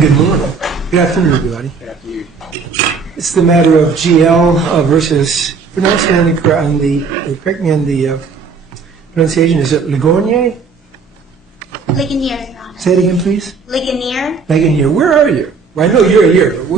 And good morning. Good afternoon, everybody. Good afternoon. It's the matter of GL versus, pronouncing correct me on the pronunciation, is it Ligonier? Ligonier, Your Honor. Say it again, please. Ligonier. Ligonier. Where are you? Well, I know you're here, but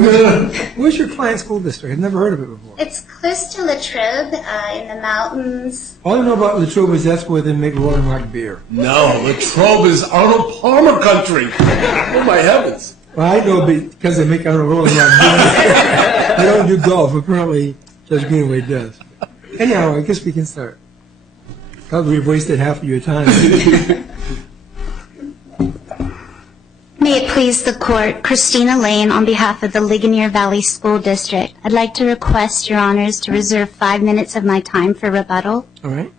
where's your client school district? I've never heard of it before. It's close to Latrobe, in the mountains. All I know about Latrobe is that's where they make Rolling Rock beer. No, Latrobe is Arnold Palmer country. Oh, my heavens. Well, I know because they make Rolling Rock beer. I don't do golf. Apparently, Judge Greenway does. Anyhow, I guess we can start. Probably we've wasted half of your time. May it please the Court, Christina Lane on behalf of the Ligonier Valley School District. I'd like to request, Your Honors, to reserve 5 minutes of my time for rebuttal. All right.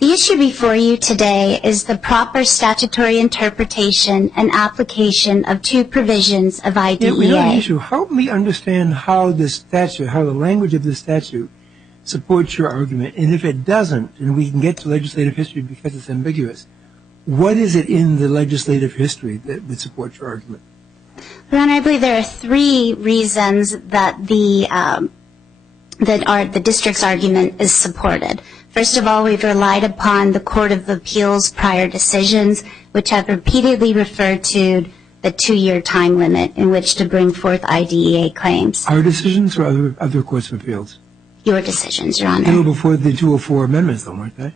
The issue before you today is the proper statutory interpretation and application of two provisions of IDEA. Yeah, we know the issue. Help me understand how the statute, how the language of the statute supports your argument, and if it doesn't, and we can get to legislative history because it's ambiguous, what is it in the legislative history that would support your argument? Your Honor, I believe there are three reasons that the district's argument is supported. First of all, we've relied upon the Court of Appeals' prior decisions, which have repeatedly referred to the 2-year time limit in which to bring forth IDEA claims. Our decisions or other courts of appeals? Your decisions, Your Honor. They were before the 204 amendments, though, weren't they?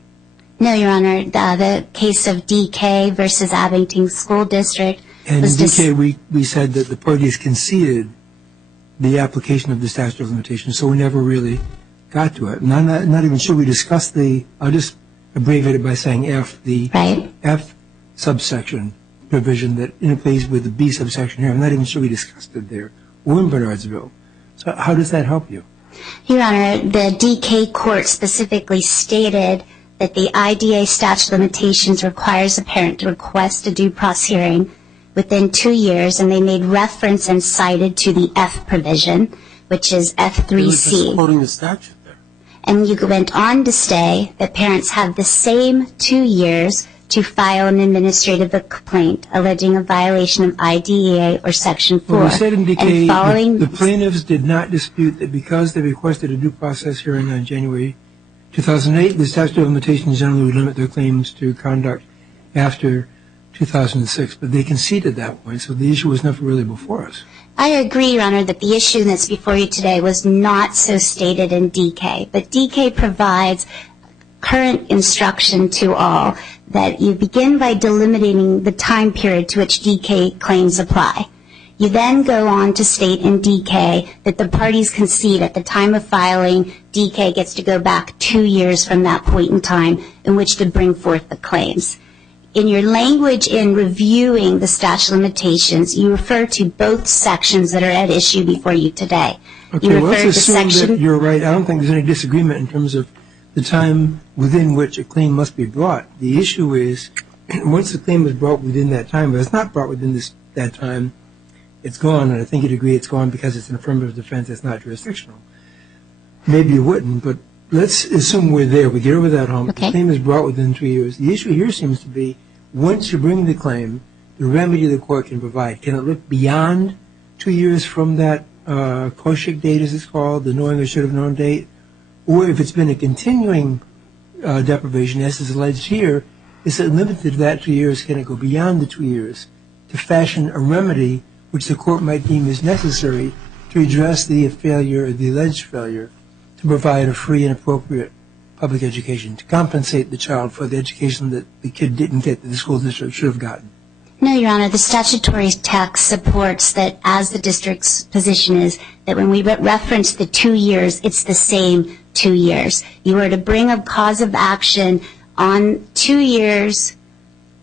No, Your Honor. The case of DK versus Abington School District. And in DK, we said that the parties conceded the application of the statute of limitations, so we never really got to it. And I'm not even sure we discussed I'll just abbreviate it by saying F, the F subsection provision that interplays with the B subsection here. I'm not even sure we discussed it there or in Bernardsville. So how does that help you? Your Honor, the DK court specifically stated that the IDEA statute of limitations requires a parent to request a due process hearing within 2 years, and they made reference and cited to the F provision, which is F3C. You're quoting the statute there. And you went on to say that parents have the same 2 years to file an administrative complaint alleging a violation of IDEA or Section 4. Well, we said in DK the plaintiffs did not dispute that because they requested a due process hearing on January 2008, the statute of limitations generally would limit their claims to conduct after 2006, but they conceded that point, so the issue was never really before us. I agree, Your Honor, that the issue that's before you today was not so stated in DK, but DK provides current instruction to all that you begin by delimiting the time period to which DK claims apply. You then go on to state in DK that the parties concede at the time of filing, DK gets to go back 2 years from that point in time in which to bring forth the claims. In your language in reviewing the statute of limitations, you refer to both sections that are at issue before you today. Okay, well, let's assume that you're right. I don't think there's any disagreement in terms of the time within which a claim must be brought. The issue is, once the claim is brought within that time, if it's not brought within that time, it's gone, and I think you'd agree it's gone because it's an affirmative defense that's not jurisdictional. Maybe you wouldn't, but let's assume we're there. We get over that hump. Okay. The claim is brought within 3 years. The issue here seems to be, once you bring the claim, the remedy the court can provide. Can it look beyond 2 years from that Koshik date, as it's called, the knowing or should have known date? Or if it's been a continuing deprivation, as is alleged here, is it limited to that 2 years? Can it go beyond the 2 years to fashion a remedy which the court might deem is necessary to address the failure, or the alleged failure, to provide a free and appropriate public education, to compensate the child for the education that the kid didn't get that the school district should have gotten? No, Your Honor. The statutory text supports that, as the district's position is, that when we reference the 2 years, it's the same 2 years. You are to bring a cause of action on 2 years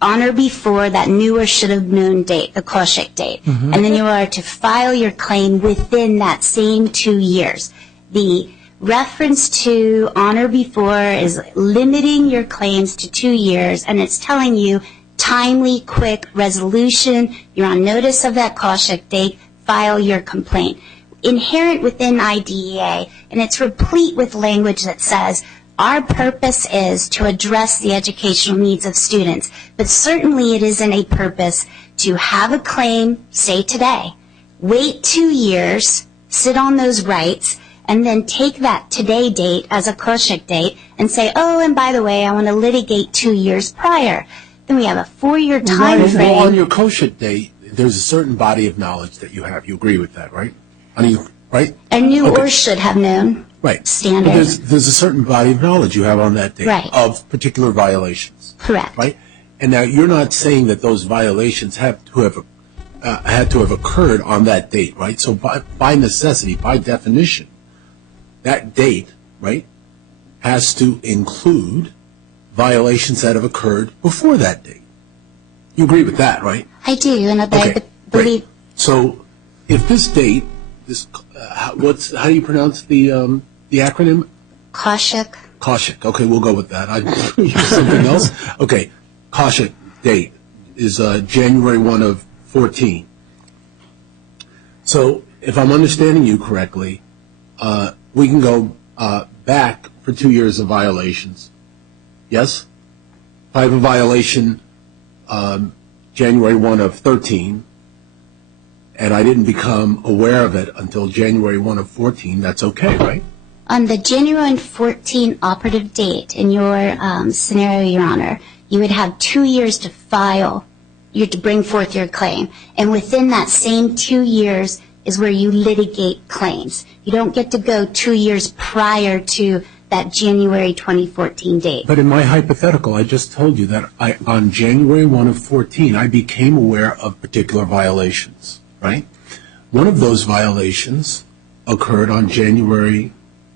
on or before that knew or should have known date, the Koshik date. Mm-hmm. And then you are to file your claim within that same 2 years. The reference to on or before is limiting your claims to 2 years, and it's telling you timely, quick resolution. You're on notice of that Koshik date. File your complaint. Inherent within IDEA, and it's replete with language that says, our purpose is to address the educational needs of students, but certainly it isn't a purpose to have a claim, say today, wait 2 years, sit on those rights, and then take that today date as a Koshik date and say, oh, and by the way, I want to litigate 2 years prior. Then we have a 4-year time frame. Well, on your Koshik date, there's a certain body of knowledge that you have. You agree with that, right? Right? I knew or should have known. Right. Standard. But there's a certain body of knowledge you have on that date of particular violations. Correct. Right? And now you're not saying that those violations had to have occurred on that date, right? So by necessity, by definition, that date, right, has to include violations that have occurred before that date. You agree with that, right? I do, and I believe. So if this date, how do you pronounce the acronym? Koshik. Koshik. Okay, we'll go with that. I use something else. Okay, Koshik date is January 1 of 14. So if I'm understanding you correctly, we can go back for 2 years of violations. Yes? If I have a violation January 1 of 13, and I didn't become aware of it until January 1 of 14, that's okay, right? On the January 14 operative date, in your scenario, Your Honor, you would have 2 years to file, to bring forth your claim. And within that same 2 years is where you litigate claims. You don't get to go 2 years prior to that January 2014 date. But in my hypothetical, I just told you that on January 1 of 14, I became aware of particular violations, right? One of those violations occurred on January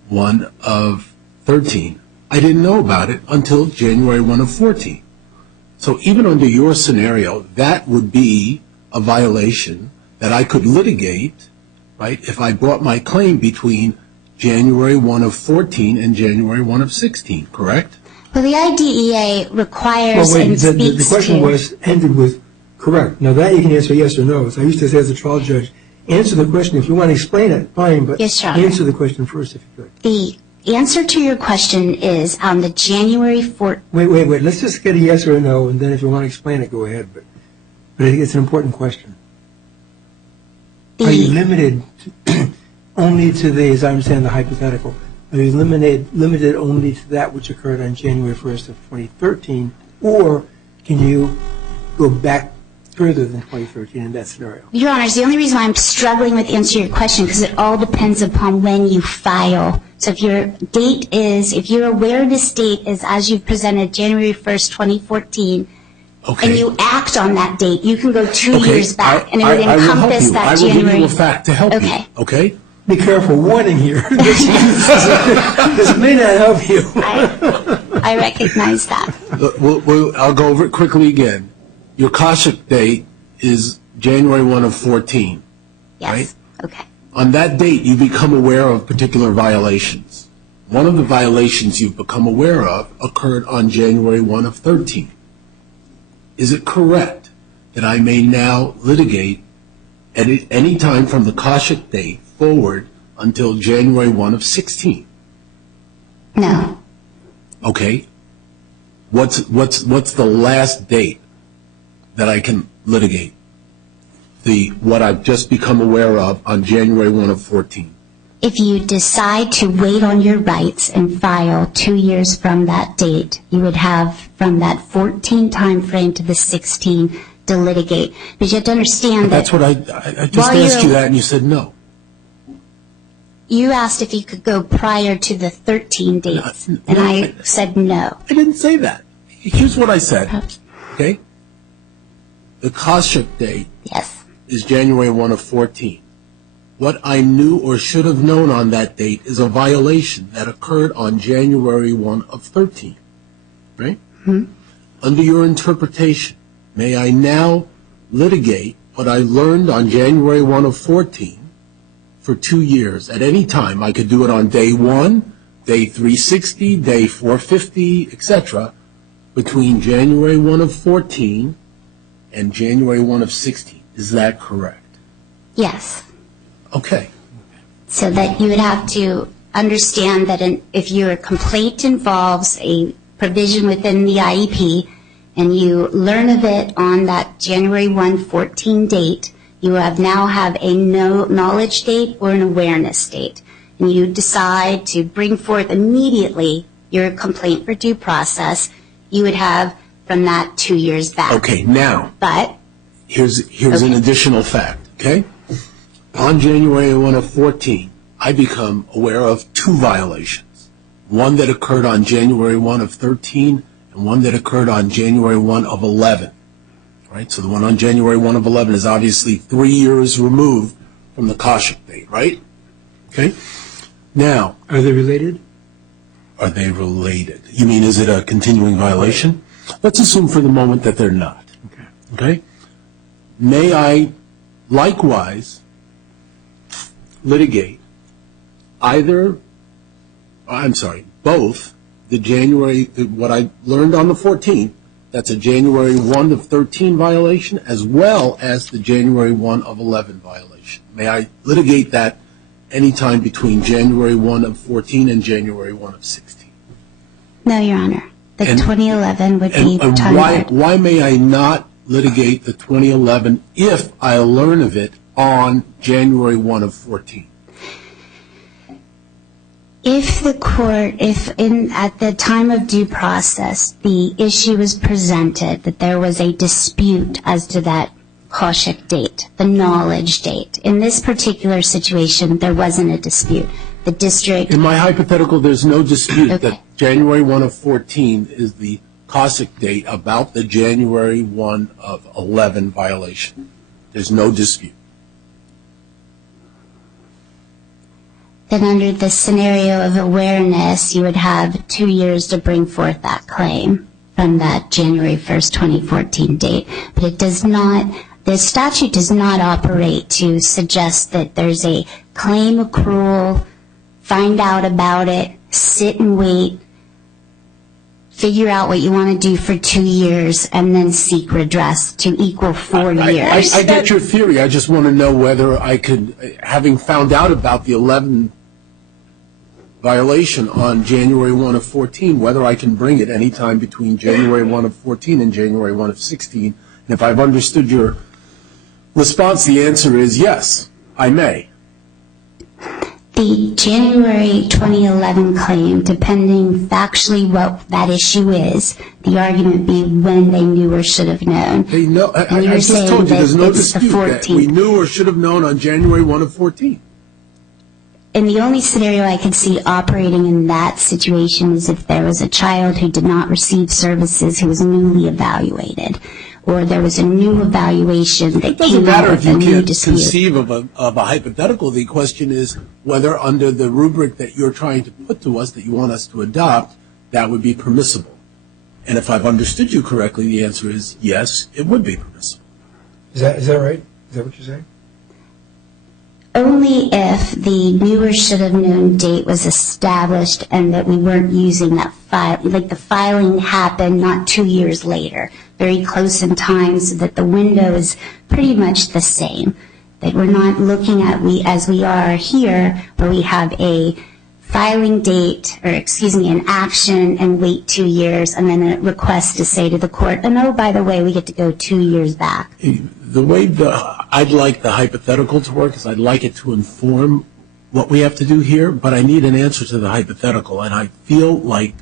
1 of 13. I didn't know about it until January 1 of 14. So even under your scenario, that would be a violation that I could litigate, right, if I brought my claim between January 1 of 14 and January 1 of 16, correct? Well, the IDEA requires and speaks to... The question ended with correct. Now that you can answer yes or no. So I used to say as a trial judge, answer the question. If you want to explain it, fine, but yes, Your Honor. Answer the question first if you could. The answer to your question is on the January 4th... Wait. Let's just get a yes or a no, and then if you want to explain it, go ahead. But I think it's an important question. Are you limited only to the, as I understand the hypothetical, are you limited only to that which occurred on January 1st of 2013, or can you go back further than 2013 in that scenario? Your Honor, the only reason why I'm struggling with answering your question because it all depends upon when you file. So if your date is, if you're aware this date is as you've presented January 1st, 2014, okay, and you act on that date, you can go 2 years back, and it would encompass that January. I will give you a fact to help you. Okay. Be careful, warning here. This may not help you. I recognize that. I'll go over it quickly again. Your Koshik date is January 1 of 14, yes. Right? Okay. On that date, you become aware of particular violations. One of the violations you've become aware of occurred on January 1 of 13. Is it correct that I may now litigate at any time from the Koshik date forward until January 1 of 16? No. Okay. What's the last date that I can litigate? What I've just become aware of on January 1 of 14. If you decide to wait on your rights and file 2 years from that date, you would have from that 14 time frame to the 16 to litigate. But you have to understand that... That's what I just asked you that and you said no. You asked if you could go prior to the 13 dates, and I said no. I didn't say that. Here's what I said, okay? The Koshik date is January 1 of 14. What I knew or should have known on that date is a violation that occurred on January 1 of 13, right? Mm-hmm. Under your interpretation, may I now litigate what I learned on January 1 of 14 for 2 years at any time? I could do it on day 1, day 360, day 450, etc., between January 1 of 14 and January 1 of 16. Is that correct? Yes. Okay. So that you would have to understand that if your complaint involves a provision within the IEP and you learn of it on that January 1, 14 date, you now have a knowledge date or an awareness date. And you decide to bring forth immediately your complaint for due process, you would have from that 2 years back. Okay, now, But here's an additional fact, okay? On January 1 of 14, I become aware of 2 violations. One that occurred on January 1 of 13 and one that occurred on January 1 of 11. Right? So the one on January 1 of 11 is obviously 3 years removed from the Koshik date, right? Okay? Now, Are they related? are they related? You mean, is it a continuing violation? Let's assume for the moment that they're not. Okay? May I likewise litigate both what I learned on the 14th, that's a January 1 of 13 violation, as well as the January 1 of 11 violation. May I litigate that anytime between January 1 of 14 and January 1 of 16? no, Your Honor. The 2011 would be time barred. Why may I not litigate the 2011 if I learn of it on January 1 of 14? If at the time of due process, the issue was presented that there was a dispute as to that Koshik date, the knowledge date. In this particular situation, there wasn't a dispute. The district... In my hypothetical, there's no dispute Okay. that January 1 of 14 is the Koshik date about the January 1 of 11 violation. There's no dispute. Then under the scenario of awareness, you would have 2 years to bring forth that claim from that January 1st, 2014 date. But it does not, the statute does not operate to suggest that there's a claim accrual, find out about it, sit and wait, figure out what you want to do for 2 years, and then seek redress to equal 4 years. I get your theory. I just want to know whether I could, having found out about the 11 violation on January 1 of 14, whether I can bring it any time between January 1 of 14 and January 1 of 16. And if I've understood your response, the answer is yes, I may. The January 2011 claim, depending factually what that issue is, the argument be when they knew or should have known. They know. And I you're just saying told you that there's no it's the dispute that 14th. we knew or should have known on January 1 of 14. And the only scenario I could see operating in that situation is if there was a child who did not receive services who was newly evaluated, or there was a new evaluation that It doesn't came out matter if with a you new can't dispute. conceive of a hypothetical. The question is whether under the rubric that you're trying to put to us, that you want us to adopt, that would be permissible. And if I've understood you correctly, the answer is yes, it would be permissible. Is that right? Is that what you're saying? Only if the new or should have known date was established and that we weren't using that file, like the filing happened not 2 years later, very close in time, so that the window is pretty much the same. That we're not looking at as we are here, where we have a filing date, or an action and wait 2 years, and then a request to say to the court, oh no, by the way, we get to go 2 years back. The way I'd like the hypothetical to work is I'd like it to inform what we have to do here, but I need an answer to the hypothetical, and I feel like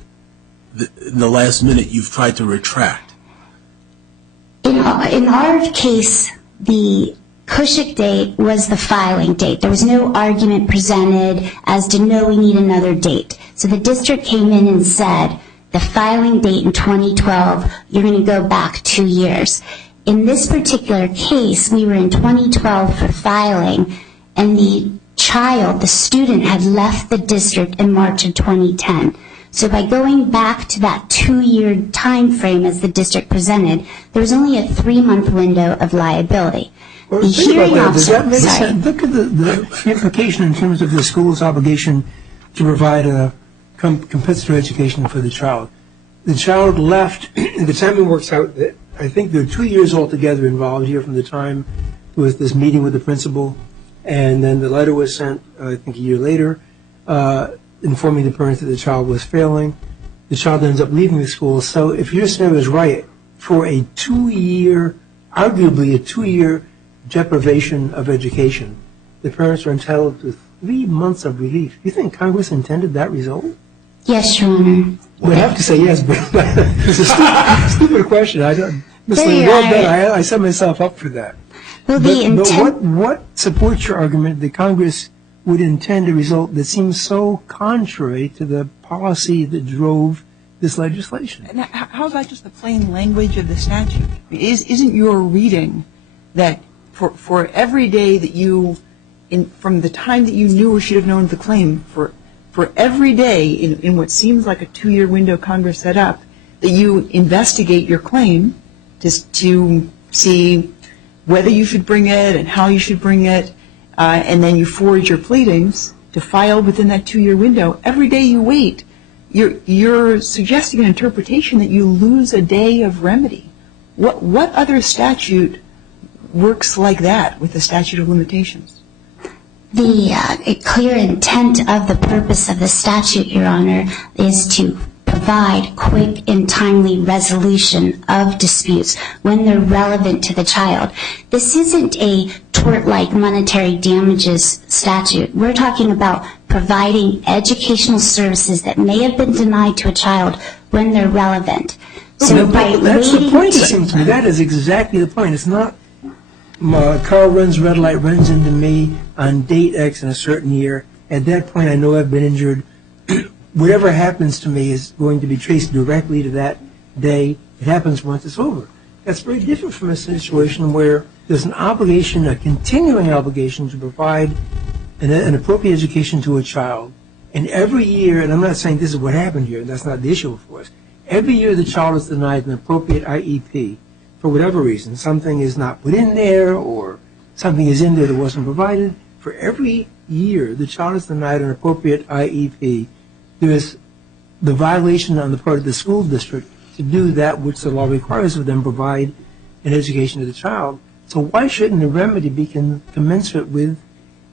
in the last minute you've tried to retract. In our case, the Cushik date was the filing date. There was no argument presented as to no, we need another date. So the district came in and said, the filing date in 2012, you're going to go back 2 years. In this particular case, we were in 2012 for filing, and the child, the student, had left the district in March of 2010. So by going back to that 2-year time frame as the district presented, there was only a 3-month window of liability. Well, The think about hearing that. Does officer, that make sorry. sense? Look at the implication in terms of the school's obligation to provide a compensatory education for the child. The child left, the timing works out that I think there are 2 years altogether involved here from the time with this meeting with the principal, and then the letter was sent, I think, a year later, informing the parents that the child was failing. The child ends up leaving the school. So if your scenario is right, for a 2-year, arguably a 2-year deprivation of education, the parents are entitled to 3 months of relief. Do you think Congress intended that result? Yes, Your Honor. Well, I have to say yes, but it's a stupid question. I don't. Ms. There Lane, you well are. done. I set myself up for that. Well, But what supports your argument that Congress would intend a result that seems so contrary to the policy that drove this legislation? And how about just the plain language of the statute? Isn't your reading that for every day that you, from the time that you knew or should have known the claim, for every day in what seems like a 2-year window Congress set up, that you investigate your claim to see whether you should bring it and how you should bring it, and then you forward your pleadings to file within that 2-year window. Every day you wait, you're suggesting an interpretation that you lose a day of remedy. What other statute works like that with the statute of limitations? The clear intent of the purpose of the statute, Your Honor, is to provide quick and timely resolution of disputes when they're relevant to the child. This isn't a tort-like monetary damages statute. We're talking about providing educational services that may have been denied to a child when they're relevant. So by That's the waiting point, it seems to me. That is exactly the point. It's not car runs, red light runs into me on date X in a certain year. At that point, I know I've been injured. Whatever happens to me is going to be traced directly to that day. It happens once it's over. That's very different from a situation where there's an obligation, a continuing obligation to provide an appropriate education to a child. And every year, and I'm not saying this is what happened here, that's not the issue, of course. Every year the child is denied an appropriate IEP for whatever reason. Something is not put in there or something is in there that wasn't provided. For every year the child is denied an appropriate IEP, there is the violation on the part of the school district to do that which the law requires of them, provide an education to the child. So why shouldn't the remedy be commensurate with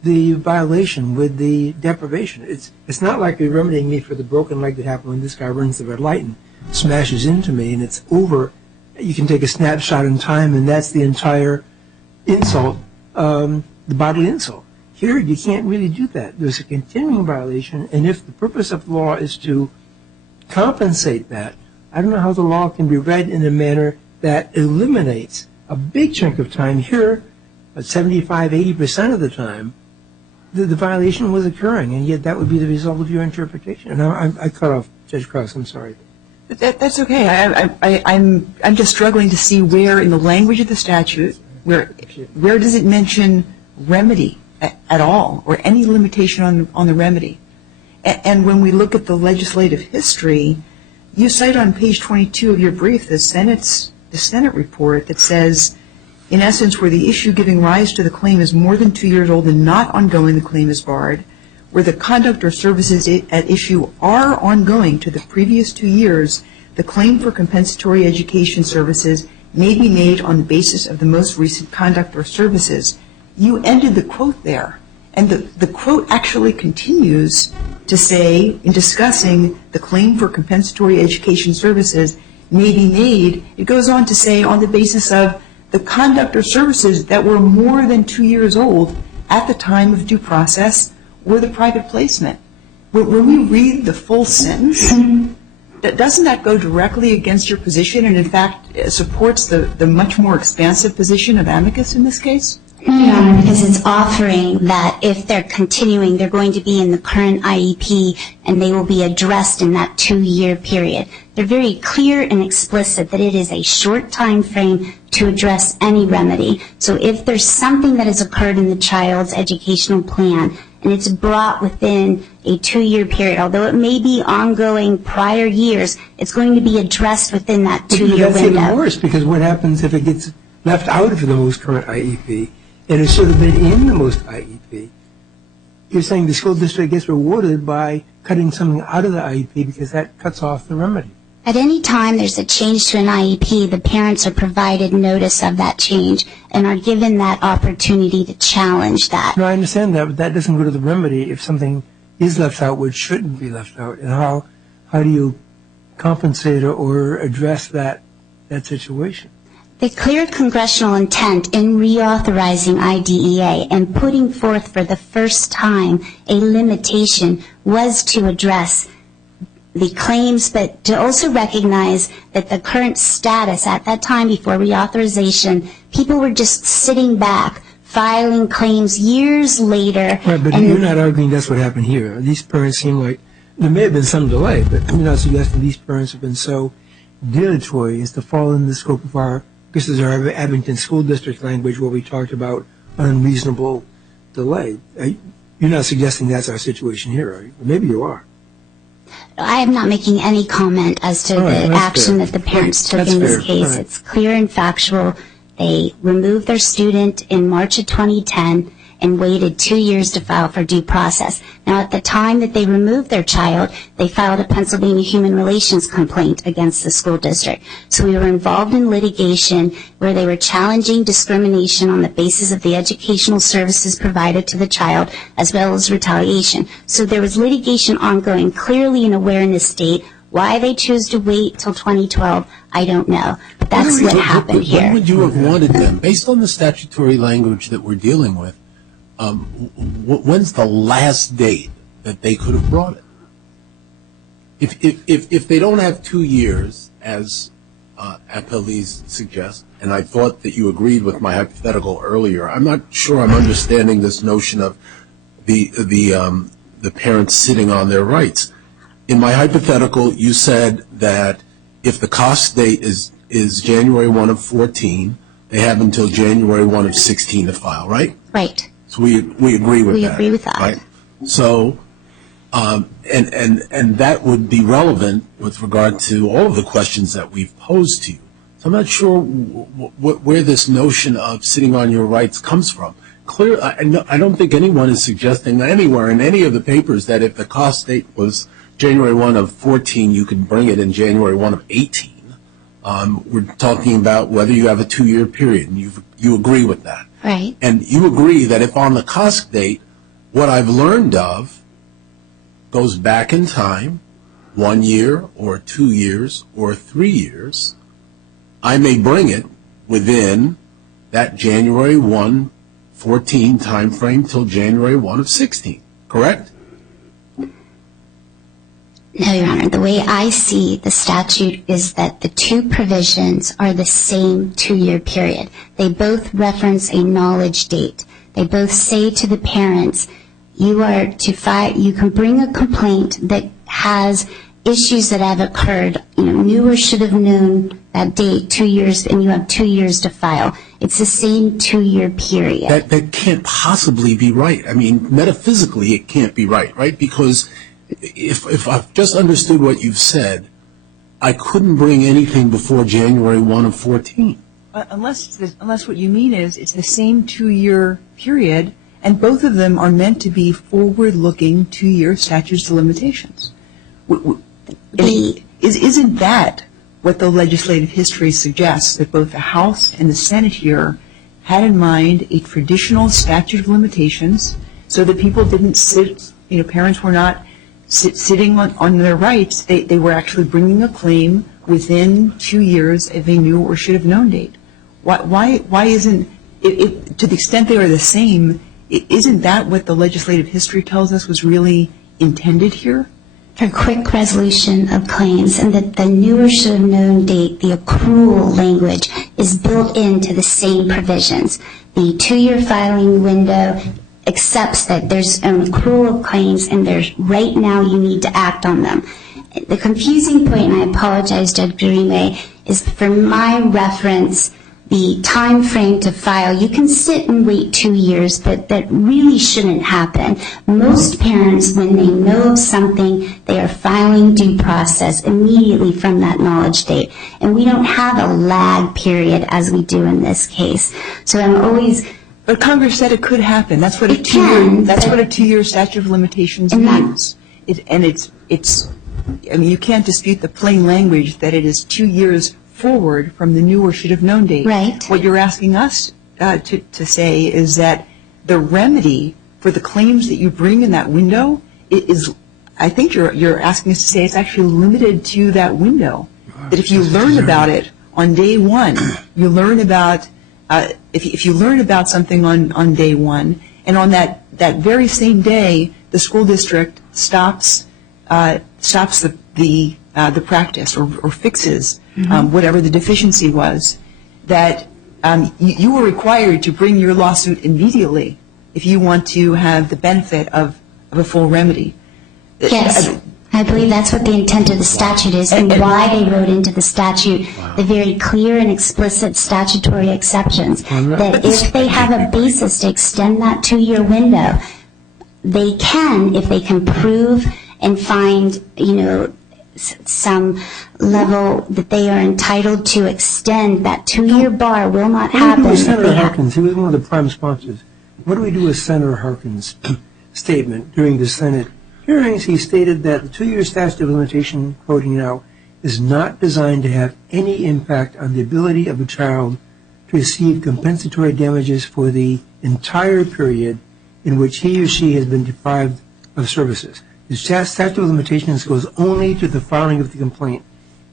the violation, with the deprivation? It's not like you're remedying me for the broken leg that happened when this guy runs the red light and smashes into me and it's over. You can take a snapshot in time and that's the entire insult, the bodily insult. Here you can't really do that. There's a continuing violation, and if the purpose of the law is to compensate that, I don't know how the law can be read in a manner that eliminates a big chunk of time. Here, 75-80% of the time, the violation was occurring, and yet that would be the result of your interpretation. And I cut off Judge Krause. I'm sorry. That's okay. I'm just struggling to see where in the language of the statute, where does it mention remedy at all, or any limitation on the remedy. And when we look at the legislative history, you cite on page 22 of your brief the Senate report that says, in essence, where the issue giving rise to the claim is more than 2 years old and not ongoing, the claim is barred. Where the conduct or services at issue are ongoing to the previous 2 years, the claim for compensatory education services may be made on the basis of the most recent conduct or services. You ended the quote there, and the quote actually continues to say, in discussing the claim for compensatory education services may be made, it goes on to say on the basis of the conduct or services that were more than 2 years old at the time of due process or the private placement. When we read the full sentence, doesn't that go directly against your position and in fact supports the much more expansive position of amicus in this case? No, because it's offering that if they're continuing, they're going to be in the current IEP and they will be addressed in that 2-year period. They're very clear and explicit that it is a short time frame to address any remedy. So if there's something that has occurred in the child's educational plan and it's brought within a 2-year period, although it may be ongoing prior years, it's going to be addressed within that 2-year window. That's even worse, because what happens if it gets left out of the most current IEP and it should have been in the most IEP? You're saying the school district gets rewarded by cutting something out of the IEP because that cuts off the remedy. At any time there's a change to an IEP, the parents are provided notice of that change and are given that opportunity to challenge that. No, I understand that, but that doesn't go to the remedy if something is left out which shouldn't be left out. And how do you compensate or address that that situation? The clear congressional intent in reauthorizing IDEA and putting forth for the first time a limitation was to address the claims, but to also recognize that the current status at that time before reauthorization, people were just sitting back, filing claims years later. Right, but you're not arguing that's what happened here. These parents seem like there may have been some delay, but I'm not suggesting these parents have been so dilatory as to fall in the scope of our, this is our Abington School District language where we talked about unreasonable delay. You're not suggesting that's our situation here, are you? Maybe you are. I am not making any comment as to the action that the parents took in this case. It's clear and factual. They removed their student in March of 2010 and waited 2 years to file for due process. Now, at the time that they removed their child, they filed a Pennsylvania Human Relations complaint against the school district. So we were involved in litigation where they were challenging discrimination on the basis of the educational services provided to the child, as well as retaliation. So there was litigation ongoing, clearly an awareness state. Why they chose to wait till 2012, I don't know. But that's what happened here. When would you have wanted them, based on the statutory language that we're dealing with, when's the last date that they could have brought it? If they don't have 2 years, as appellees suggest, and I thought that you agreed with my hypothetical earlier, I'm not sure I'm understanding this notion of the parents sitting on their rights. In my hypothetical, you said that if the cost date is January 1 of 14, they have until January 1 of 16 to file, right? Right. So we agree with that. We agree with that. Right? So, and that would be relevant with regard to all of the questions that we've posed to you. So I'm not sure where this notion of sitting on your rights comes from. I don't think anyone is suggesting anywhere in any of the papers that if the cost date was January 1 of 14, you could bring it in January 1 of 18. We're talking about whether you have a 2-year period, and you agree with that. Right. And you agree that if on the cost date, what I've learned of goes back in time, 1 year or 2 years or 3 years, I may bring it within that January 1, 14 time frame till January 1 of 16, correct? No, Your Honor. The way I see the statute is that the two provisions are the same 2-year period. They both reference a knowledge date. They both say to the parents, you can bring a complaint that has issues that have occurred, knew or should have known that date, 2 years, and you have 2 years to file. It's the same 2-year period. That can't possibly be right. I mean, metaphysically, it can't be right? Because if I've just understood what you've said, I couldn't bring anything before January 1 of 14. Unless what you mean is it's the same 2-year period, and both of them are meant to be forward-looking 2-year statutes of limitations. Isn't that what the legislative history suggests, that both the House and the Senate here had in mind a traditional statute of limitations so that people didn't sit, parents were not sitting on their rights. They were actually bringing a claim within 2 years of a new or should have known date. Why isn't, to the extent they are the same, isn't that what the legislative history tells us was really intended here? For quick resolution of claims, and that the new or should have known date, the accrual language, is built into the same provisions. The 2-year filing window accepts that there's an accrual of claims and there's right now you need to act on them. The confusing point, and I apologize, Judge Greenway, is for my reference, the time frame to file. You can sit and wait 2 years, but that really shouldn't happen. Most parents, when they know of something, they are filing due process immediately from that knowledge date. And we don't have a lag period as we do in this case. So I'm always... But Congress said it could happen. That's what a 2-year statute of limitations means. I mean, you can't dispute the plain language that it is 2 years forward from the new or should have known date. Right. What you're asking us to say is that the remedy for the claims that you bring in that window is, I think you're asking us to say it's actually limited to that window. That if you learn about it on day one, you learn about, if you learn about something on day one, and on that very same day, the school district stops the practice or fixes whatever the deficiency was, that you were required to bring your lawsuit immediately if you want to have the benefit of a full remedy. Yes, I believe that's what the intent of the statute is, and why they wrote into the statute the very clear and explicit statutory exceptions, that if they have a basis to extend that 2-year window, they can, if they can prove and find, some level that they are entitled to extend, that 2-year bar will not happen. What do we do with Senator Harkins? He was one of the prime sponsors. What do we do with Senator Harkins' statement during the Senate hearings? He stated that the 2-year statute of limitation, quoting now, is not designed to have any impact on the ability of a child to receive compensatory damages for the entire period in which he or she has been deprived of services. The statute of limitations goes only to the filing of the complaint,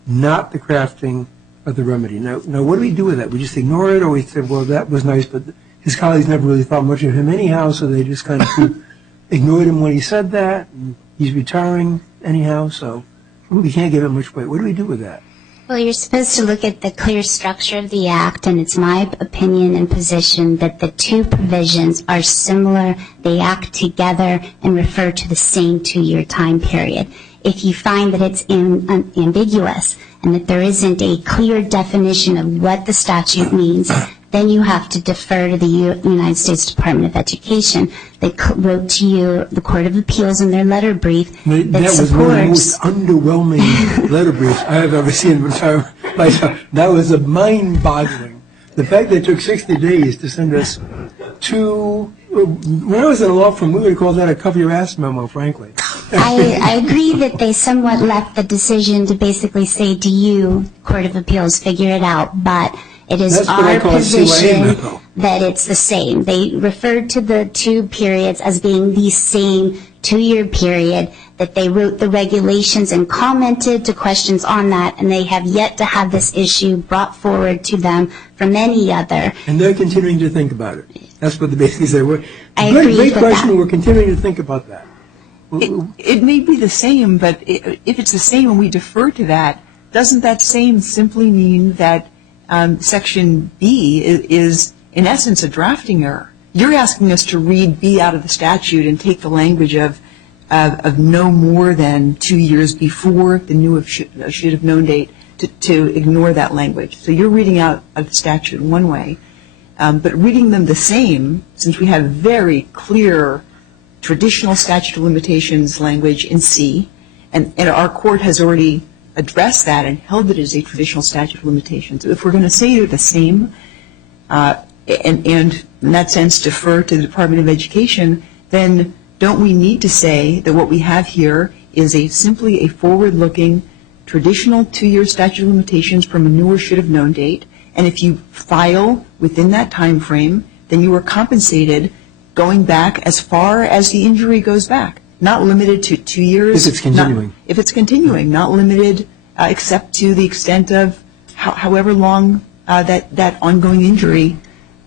not the crafting of the remedy. Now, what do we do with that? We just ignore it, or we say, well, that was nice, but his colleagues never really thought much of him anyhow, so they just kind of ignored him when he said that, and he's retiring anyhow, so we can't give him much weight. What do we do with that? Well, you're supposed to look at the clear structure of the Act, and it's my opinion and position that the two provisions are similar. They act together and refer to the same 2-year time period. If you find that it's ambiguous and that there isn't a clear definition of what the statute means, then you have to defer to the United States Department of Education. They wrote to you, the Court of Appeals, in their letter brief that supports. Was one of the most underwhelming letter briefs I have ever seen in my life. That was mind-boggling. The fact that it took 60 days to send us two. When I was in a law firm, we would call that a cover-your-ass memo, frankly. I agree that they somewhat left the decision to basically say to you, Court of Appeals, figure it out, but it is our position that it's the same. They referred to the two periods as being the same 2-year period, that they wrote the regulations and commented to questions on that, and they have yet to have this issue brought forward to them from any other. And they're continuing to think about it. That's what they basically say. I agree great with question. that. We're continuing to think about that. It may be the same, but if it's the same and we defer to that, doesn't that same simply mean that Section B is, in essence, a drafting error? You're asking us to read B out of the statute and take the language of no more than 2 years before the should have known date to ignore that language. So you're reading out of the statute one way, but reading them the same, since we have very clear traditional statute of limitations language in C, and our court has already addressed that and held it as a traditional statute of limitations. If we're going to say they're the same, and in that sense defer to the Department of Education, then don't we need to say that what we have here is simply a forward-looking traditional 2-year statute of limitations from a new or should have known date, and if you file within that time frame, then you are compensated going back as far as the injury goes back, not limited to 2 years. If it's continuing. If it's continuing, not limited except to the extent of however long that ongoing injury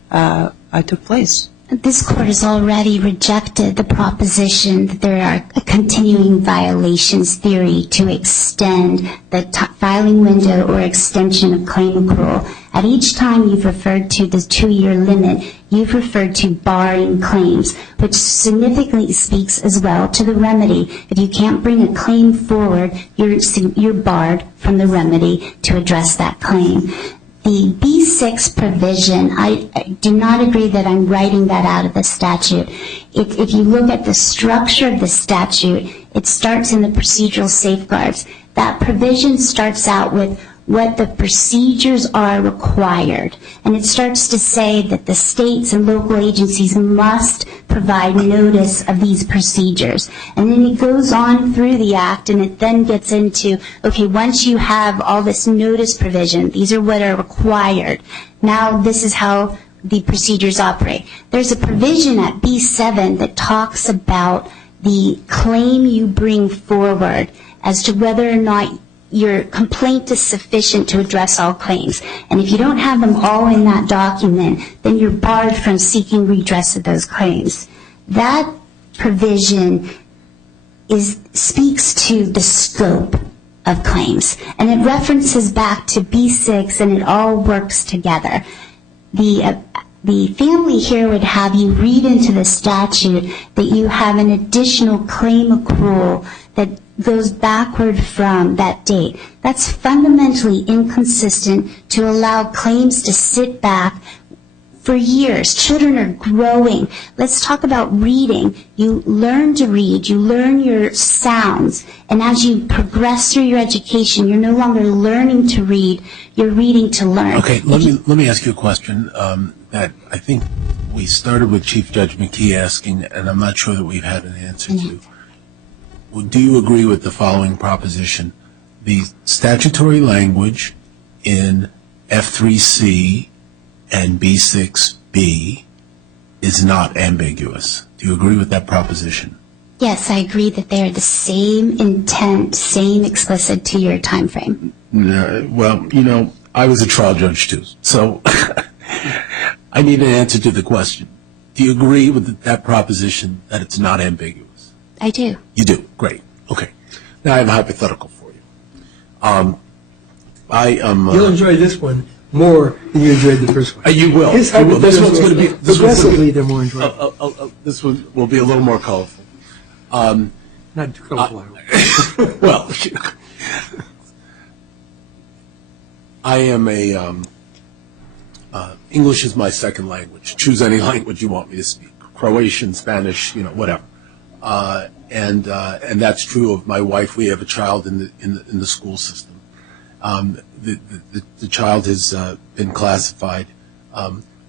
took place. This Court has already rejected the proposition that there are a continuing violations theory to extend the filing window or extension of claim accrual. At each time you've referred to the 2-year limit, you've referred to barring claims, which significantly speaks as well to the remedy. If you can't bring a claim forward, you're barred from the remedy to address that claim. The B6 provision, I do not agree that I'm writing that out of the statute. If you look at the structure of the statute, it starts in the procedural safeguards. That provision starts out with what the procedures are required. And it starts to say that the states and local agencies must provide notice of these procedures. And then it goes on through the Act, and it then gets into, okay, once you have all this notice provision, these are what are required. Now this is how the procedures operate. There's a provision at B7 that talks about the claim you bring forward as to whether or not your complaint is sufficient to address all claims. And if you don't have them all in that document, then you're barred from seeking redress of those claims. That provision speaks to the scope of claims, and it references back to B6, and it all works together. The family here would have you read into the statute that you have an additional claim accrual that goes backward from that date. That's fundamentally inconsistent to allow claims to sit back for years. Children are growing. Let's talk about reading. You learn to read. You learn your sounds. And as you progress through your education, you're no longer learning to read. You're reading to learn. Okay, let me ask you a question that I think we started with Chief Judge McKee asking, and I'm not sure that we've had an answer to. Do you agree with the following proposition? The statutory language in F3C and B6B is not ambiguous. Do you agree with that proposition? Yes, I agree that they are the same intent, same explicit 2-year time frame. Well, I was a trial judge too, so I need an answer to the question. Do you agree with that proposition that it's not ambiguous? I do. You do? Great. Okay. Now I have a hypothetical for you. You'll enjoy this one more than you enjoyed the first one. You will. This one's going to be progressively they're more enjoyable. This one will be a little more colorful. Not too colorful. Well, I am English is my second language. Choose any language you want me to speak. Croatian, Spanish, whatever. And that's true of my wife. We have a child in the school system. The child has been classified.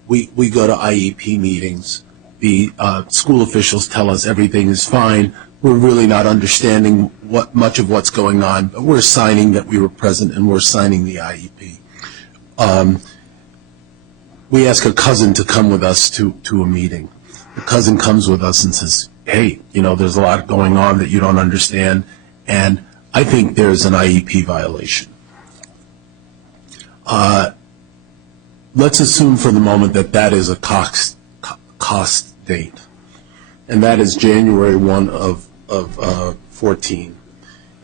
We go to IEP meetings. The school officials tell us everything is fine. We're really not understanding much of what's going on, but we're signing that we were present and we're signing the IEP. We ask a cousin to come with us to a meeting. The cousin comes with us and says, hey, there's a lot going on that you don't understand, and I think there's an IEP violation. Let's assume for the moment that is a cost date, and that is January 1 of 14.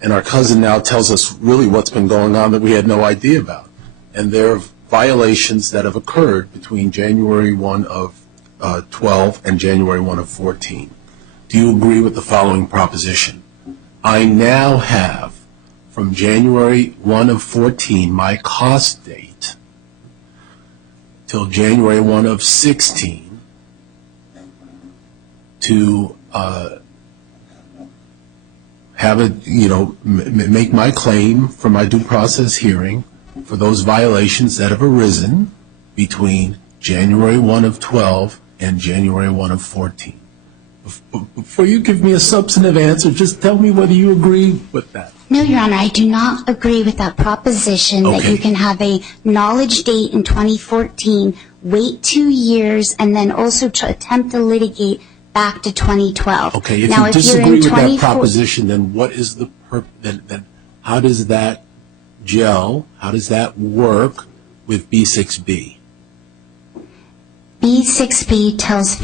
And our cousin now tells us really what's been going on that we had no idea about. And there are violations that have occurred between January 1 of 12 and January 1 of 14. Do you agree with the following proposition? I now have, from January 1 of 14, my cost date, till January 1 of 16, to make my claim for my due process hearing for those violations that have arisen between January 1 of 12 and January 1 of 14. Before you give me a substantive answer, just tell me whether you agree with that. No, Your Honor, I do not agree with that proposition that you can have a knowledge date in 2014, wait 2 years, and then also attempt to litigate back to 2012. Okay, if you disagree with that proposition, then what is then how does that gel, how does that work with B6B? B6B tells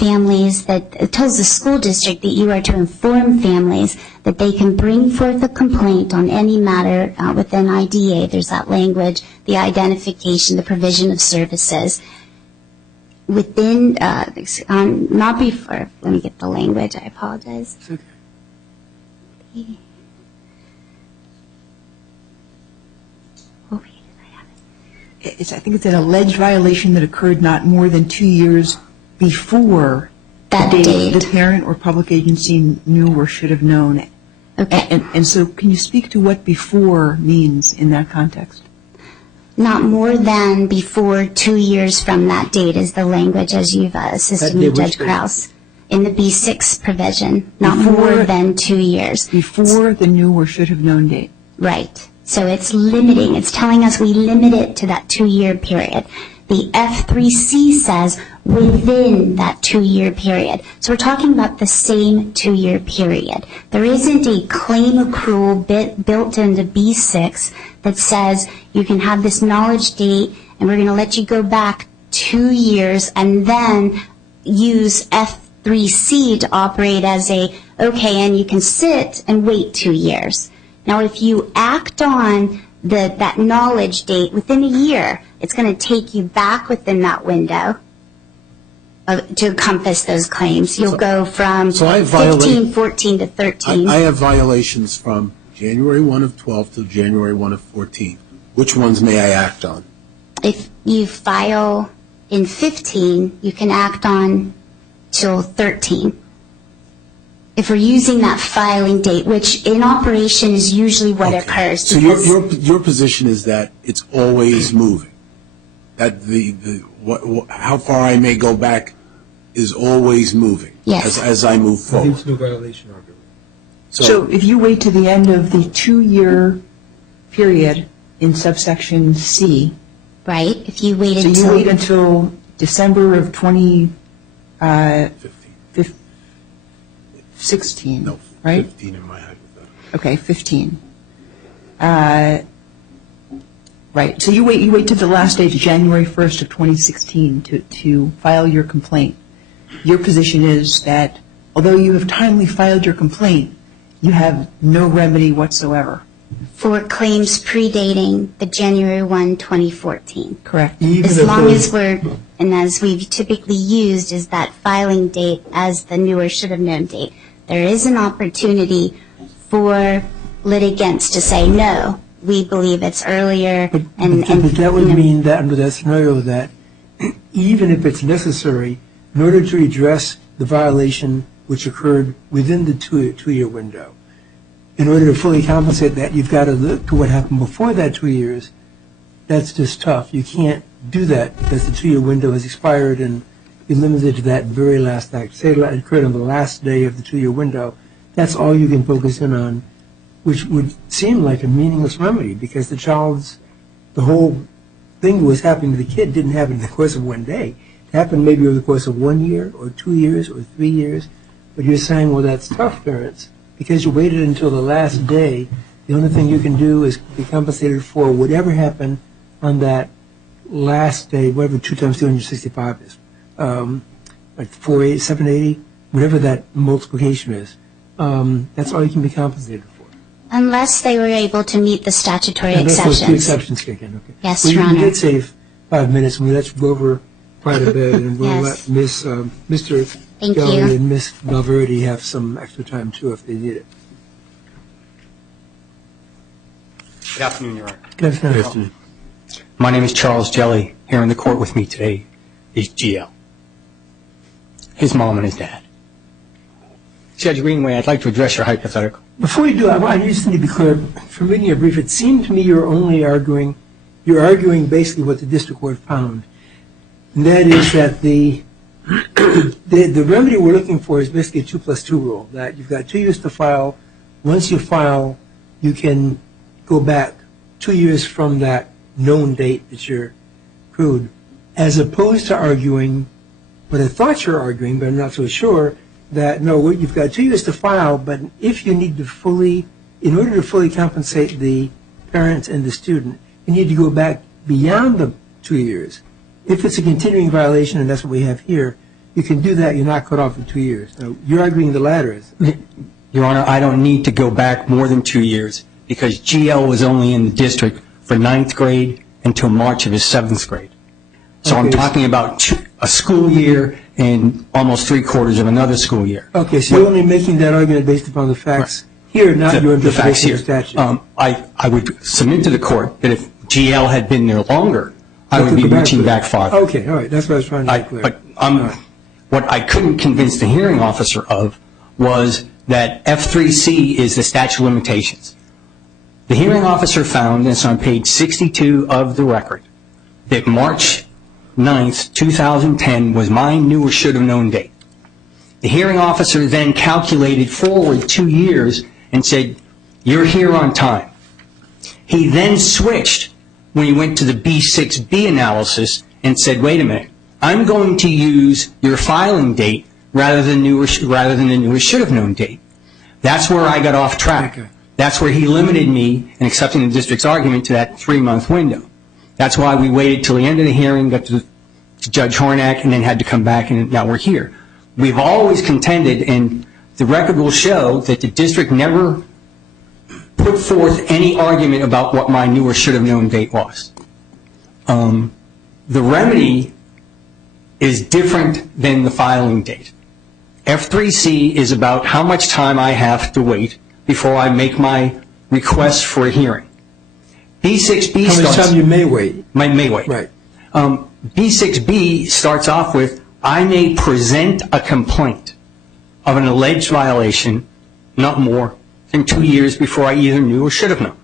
tells the school district that you are to inform families that they can bring forth a complaint on any matter within IDA. There's that language, the identification, the provision of services. Within, not before, let me get the language, I apologize. It's okay. I think it's an alleged violation that occurred not more than 2 years before that date the parent or public agency knew or should have known. Okay. And so can you speak to what before means in that context? Not more than before 2 years from that date is the language, as you've assisted me, Judge Krause, in the B6 provision. Not more than 2 years. Before the knew or should have known date. Right. So it's limiting. It's telling us we limit it to that 2-year period. The F3C says within that 2-year period. So we're talking about the same 2-year period. There isn't a claim accrual built into B6 that says you can have this knowledge date and we're going to let you go back 2 years and then use F3C to operate as and you can sit and wait 2 years. Now, if you act on that knowledge date within a year, it's going to take you back within that window to encompass those claims. You'll go from 15, 14 to 13. I have violations from January 1 of 12 to January 1 of 14. Which ones may I act on? If you file in 15, you can act on till 13. If we're using that filing date, which in operation is usually what occurs. So your position is that it's always moving. That how far I may go back is always moving. Yes. As I move forward. There's no violation argument. So if you wait to the end of the 2-year period in subsection C. Right. If you wait So you wait until December of 2016. No, right? 15 in my hypothetical. Okay, 15. Right. So you wait to the last day, to January 1st of 2016 to file your complaint. Your position is that although you have timely filed your complaint, you have no remedy whatsoever. for claims predating the January 1, 2014. Correct. As long as and as we've typically used, is that filing date as the new or should have known date. There is an opportunity for litigants to say, no, we believe it's earlier. But that would mean that under that scenario that even if it's necessary, in order to address the violation which occurred within the two-year window, in order to fully compensate that, you've got to look to what happened before that 2 years. That's just tough. You can't do that because the 2-year window has expired and you're limited to that very last act. Say it occurred on the last day of the 2-year window. That's all you can focus in on, which would seem like a meaningless remedy because the whole thing that was happening to the kid didn't happen in the course of one day. It happened maybe over the course of 1 year or 2 years or 3 years. But you're saying, well, that's tough, parents. Because you waited until the last day, the only thing you can do is be compensated for whatever happened on that last day, whatever 2 times 265 is, like 780, whatever that multiplication is. That's all you can be compensated for. Unless they were able to meet the statutory And exceptions. Those 2 exceptions kick in. Okay. Yes, well, Your Honor. We did save 5 minutes, and we let you go over quite a bit, and we'll Yes. let Mr. Thank Gallery you. and Ms. Valverde have some extra time, too, if they need it. Good afternoon, Your Honor. Good afternoon. My name is Charles Jelly. Here in the court with me today is GL, his mom and his dad. Judge Greenway, I'd like to address your hypothetical. Before you do, I just need to be clear. From reading your brief, it seemed to me you're arguing basically what the district court found, and that is that the remedy we're looking for is basically a 2+2 rule, that you've got 2 years to file. Once you file, you can go back 2 years from that known date that you're accrued, as opposed to arguing what I thought you were arguing, but I'm not so sure, that no, you've got 2 years to file, but if you need to in order to fully compensate the parents and the student, you need to go back beyond the 2 years. If it's a continuing violation, and that's what we have here, you can do that. You're not cut off for 2 years. So you're arguing the latter is. Your Honor, I don't need to go back more than 2 years because GL was only in the district for 9th grade until March of his 7th grade. So I'm talking about a school year and almost 3/4 of another school year. Okay, so you're only making that argument based upon the facts here, not your interpretation of the statute. I would submit to the court that if GL had been there longer, I would be reaching back farther. Okay, all right, that's what I was trying to make clear. But what I couldn't convince the hearing officer of was that F3C is the statute of limitations. The hearing officer found, this on page 62 of the record, that March 9th, 2010 was my knew or should have known date. The hearing officer then calculated forward 2 years and said, you're here on time. He then switched when he went to the B6B analysis and said, wait a minute, I'm going to use your filing date rather than the new or should have known date. That's where I got off track. Okay. That's where he limited me in accepting the district's argument to that 3-month window. That's why we waited till the end of the hearing, got to Judge Hornak, and then had to come back, and now we're here. We've always contended, and the record will show that the district never put forth any argument about what my new or should have known date was. The remedy is different than the filing date. F3C is about how much time I have to wait before I make my request for a hearing. B6B How much time you may wait. May wait. Right. B6B starts off with, I may present a complaint of an alleged violation not more than 2 years before I either knew or should have known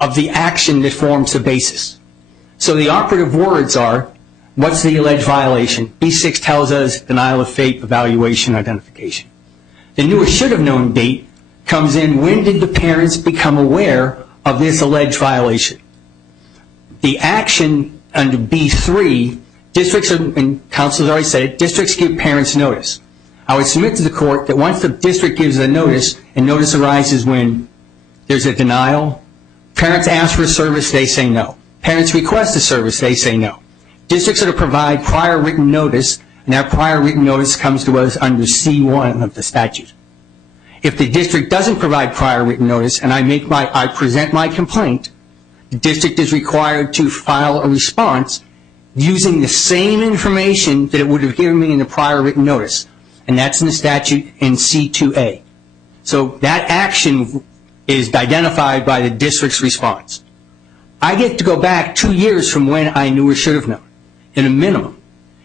of the action that forms the basis. So the operative words are, what's the alleged violation? B6 tells us denial of fate, evaluation, identification. The new or should have known date comes in, when did the parents become aware of this alleged violation? The action under B3, districts, and council has already said it, districts give parents notice. I would submit to the court that once the district gives a notice, and notice arises when there's a denial, parents ask for a service, they say no. Parents request a service, they say no. Districts are to provide prior written notice, and that prior written notice comes to us under C1 of the statute. If the district doesn't provide prior written notice, and I present my complaint, the district is required to file a response using the same information that it would have given me in the prior written notice, and that's in the statute in C2A. So that action is identified by the district's response. I get to go back 2 years from when I knew or should have known, in a minimum.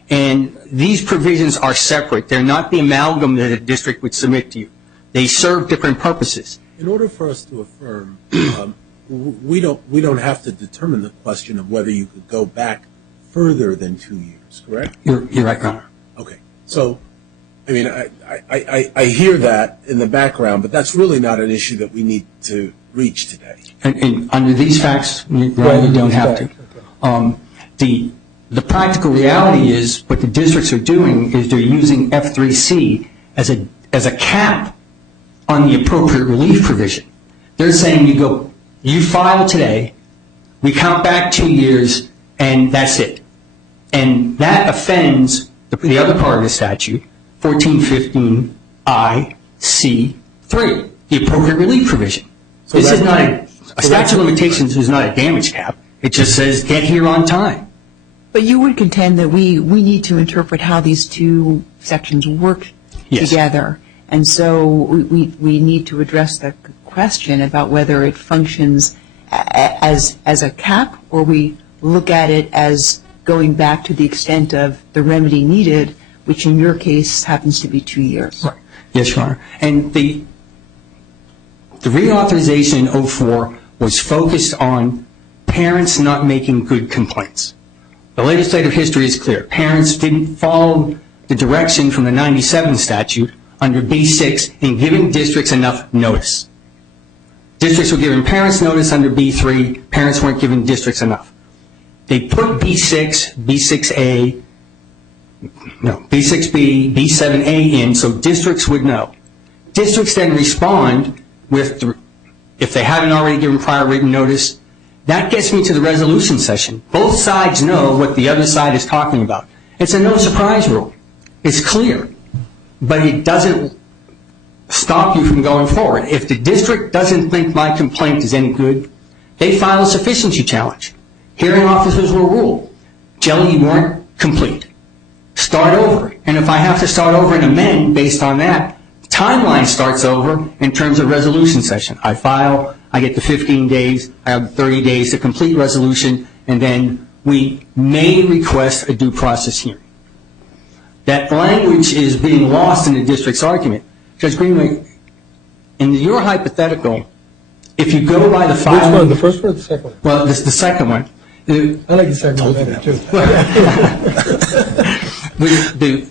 And these provisions are separate. They're not the amalgam that a district would submit to you. They serve different purposes. In order for us to affirm, we don't have to determine the question of whether you could go back further than 2 years, correct? You're right, Your Honor. Okay. So, I mean, I hear that in the background, but that's really not an issue that we need to reach today. And under these facts, you don't have to. The practical reality is what the districts are doing is they're using F3C as a cap on the appropriate relief provision. They're saying you file today, we count back 2 years, and that's it. And that offends the other part of the statute, 1415 IC3, the appropriate relief provision. So this is not a statute of limitations is not a damage cap. It just says get here on time. But you would contend that we need to interpret how these two sections work together. And so we need to address the question about whether it functions as a cap, or we look at it as going back to the extent of the remedy needed, which in your case happens to be 2 years. Right. Yes, Your Honor. And the reauthorization in 04 was focused on parents not making good complaints. The legislative history is clear. Parents didn't follow the direction from the 97 statute under B6 in giving districts enough notice. Districts were giving parents notice under B3. Parents weren't giving districts enough. They put B6, B6A, no, B6B, B7A in so districts would know. Districts then respond with, if they haven't already given prior written notice, that gets me to the resolution session. Both sides know what the other side is talking about. It's a no surprise rule. It's clear. But it doesn't stop you from going forward. If the district doesn't think my complaint is any good, they file a sufficiency challenge. Hearing officers will rule. Jelly, you weren't complete. Start over. And if I have to start over and amend based on that, the timeline starts over in terms of resolution session. I file, I get the 15 days, I have 30 days to complete resolution, and then we may request a due process hearing. That language is being lost in the district's argument. Judge Greenway, in your hypothetical, if you go by the filing... Which one, the first one or the second one? Well, this is the second one. I like the second one better, too.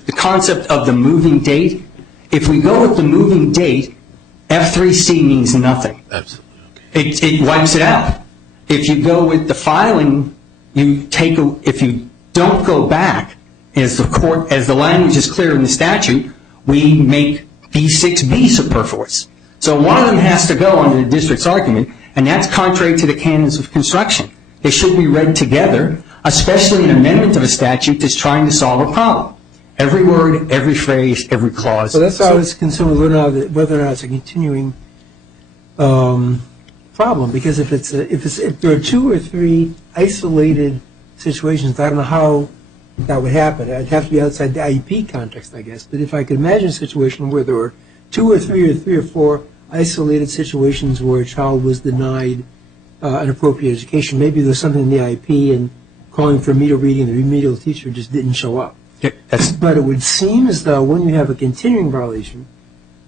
The concept of the moving date, if we go with the moving date, F3C means nothing. Absolutely. It wipes it out. If you go with the filing, if you don't go back as the language is clear in the statute, we make B6B superfluous. So one of them has to go under the district's argument, and that's contrary to the canons of construction. They should be read together, especially an amendment of a statute that's trying to solve a problem. Every word, every phrase, every clause. So that's why I was concerned with whether or not it's a continuing problem, because if there are 2 or 3 isolated situations, I don't know how that would happen. It'd have to be outside the IEP context, I guess. But if I could imagine a situation where there were 2 or 3 or 4 isolated situations where a child was denied an appropriate education, maybe there's something in the IEP and calling for remedial reading, the remedial teacher just didn't show up. But it would seem as though when you have a continuing violation,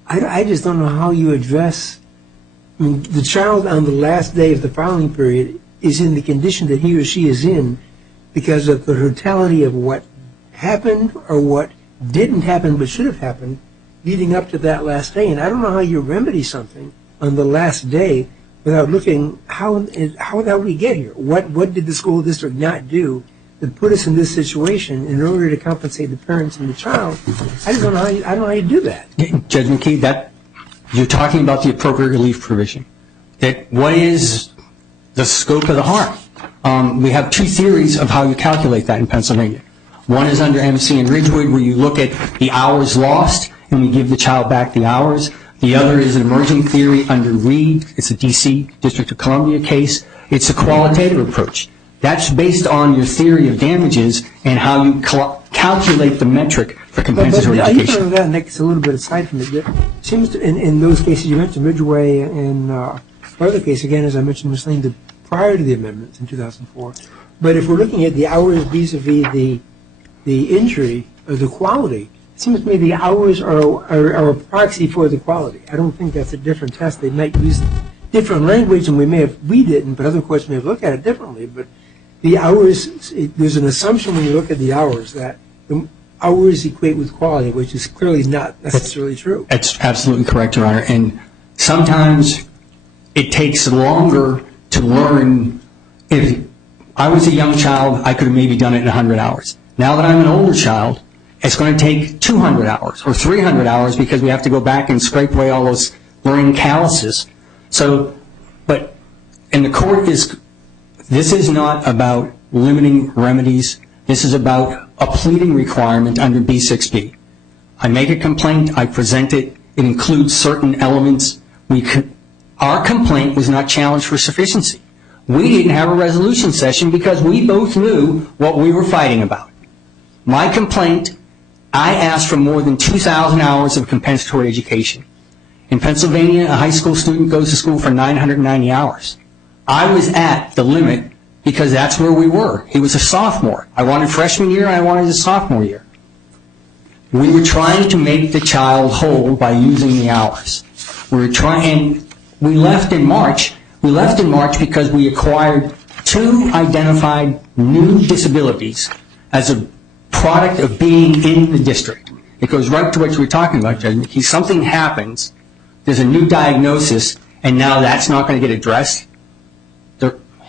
I just don't know how you address. I mean, the child on the last day of the filing period is in the condition that he or she is in because of the totality of what happened or what didn't happen but should have happened leading up to that last day. And I don't know how you remedy something on the last day without looking how would we get here? What did the school district not do that put us in this situation in order to compensate the parents and the child? I don't know how you do that. Judge McKee, you're talking about the appropriate relief provision. What is the scope of the harm? We have 2 theories of how you calculate that in Pennsylvania. One is under MC and Ridgewood, where you look at the hours lost and we give the child back the hours. The other is an emerging theory under Reed. It's a D.C. District of Columbia case. It's a qualitative approach. That's based on your theory of damages and how you calculate the metric for compensatory education. But that gets a little bit aside from it. It seems to, in those cases you mentioned, Ridgeway and other case, again, as I mentioned, was linked prior to the amendments in 2004. But if we're looking at the hours vis-a-vis the injury or the quality, it seems to me the hours are a proxy for the quality. I don't think that's a different test. They might use different language, and we didn't, but other courts may have looked at it differently. But the hours, there's an assumption when you look at the hours that the hours equate with quality, which is clearly not necessarily true. That's absolutely correct, Your Honor. And sometimes it takes longer to learn. If I was a young child, I could have maybe done it in 100 hours. Now that I'm an older child, it's going to take 200 hours or 300 hours because we have to go back and scrape away all those learning calluses. And the court this is not about limiting remedies. This is about a pleading requirement under B6B. I make a complaint, I present it, it includes certain elements. Our complaint was not challenged for sufficiency. We didn't have a resolution session because we both knew what we were fighting about. My complaint, I asked for more than 2,000 hours of compensatory education. In Pennsylvania, a high school student goes to school for 990 hours. I was at the limit because that's where we were. He was a sophomore. I wanted freshman year and I wanted a sophomore year. We were trying to make the child whole by using the hours. We left in March. We left in March because we acquired 2 identified new disabilities as a product of being in the district. It goes right to what you were talking about, Judge McKee. Something happens, there's a new diagnosis, and now that's not going to get addressed.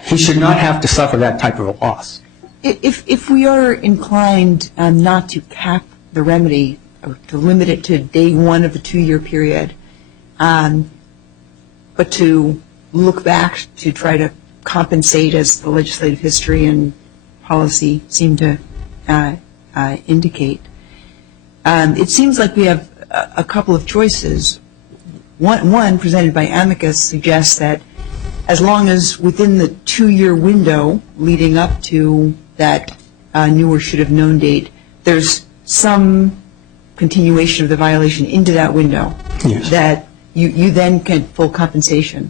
He should not have to suffer that type of a loss. If we are inclined not to cap the remedy or to limit it to day 1 of the 2-year period, but to look back to try to compensate as the legislative history and policy seem to indicate, it seems like we have a couple of choices. One presented by amicus suggests that as long as within the 2-year window leading up to that knew or should have known date, there's some continuation of the violation into that window, yes, that you then get full compensation.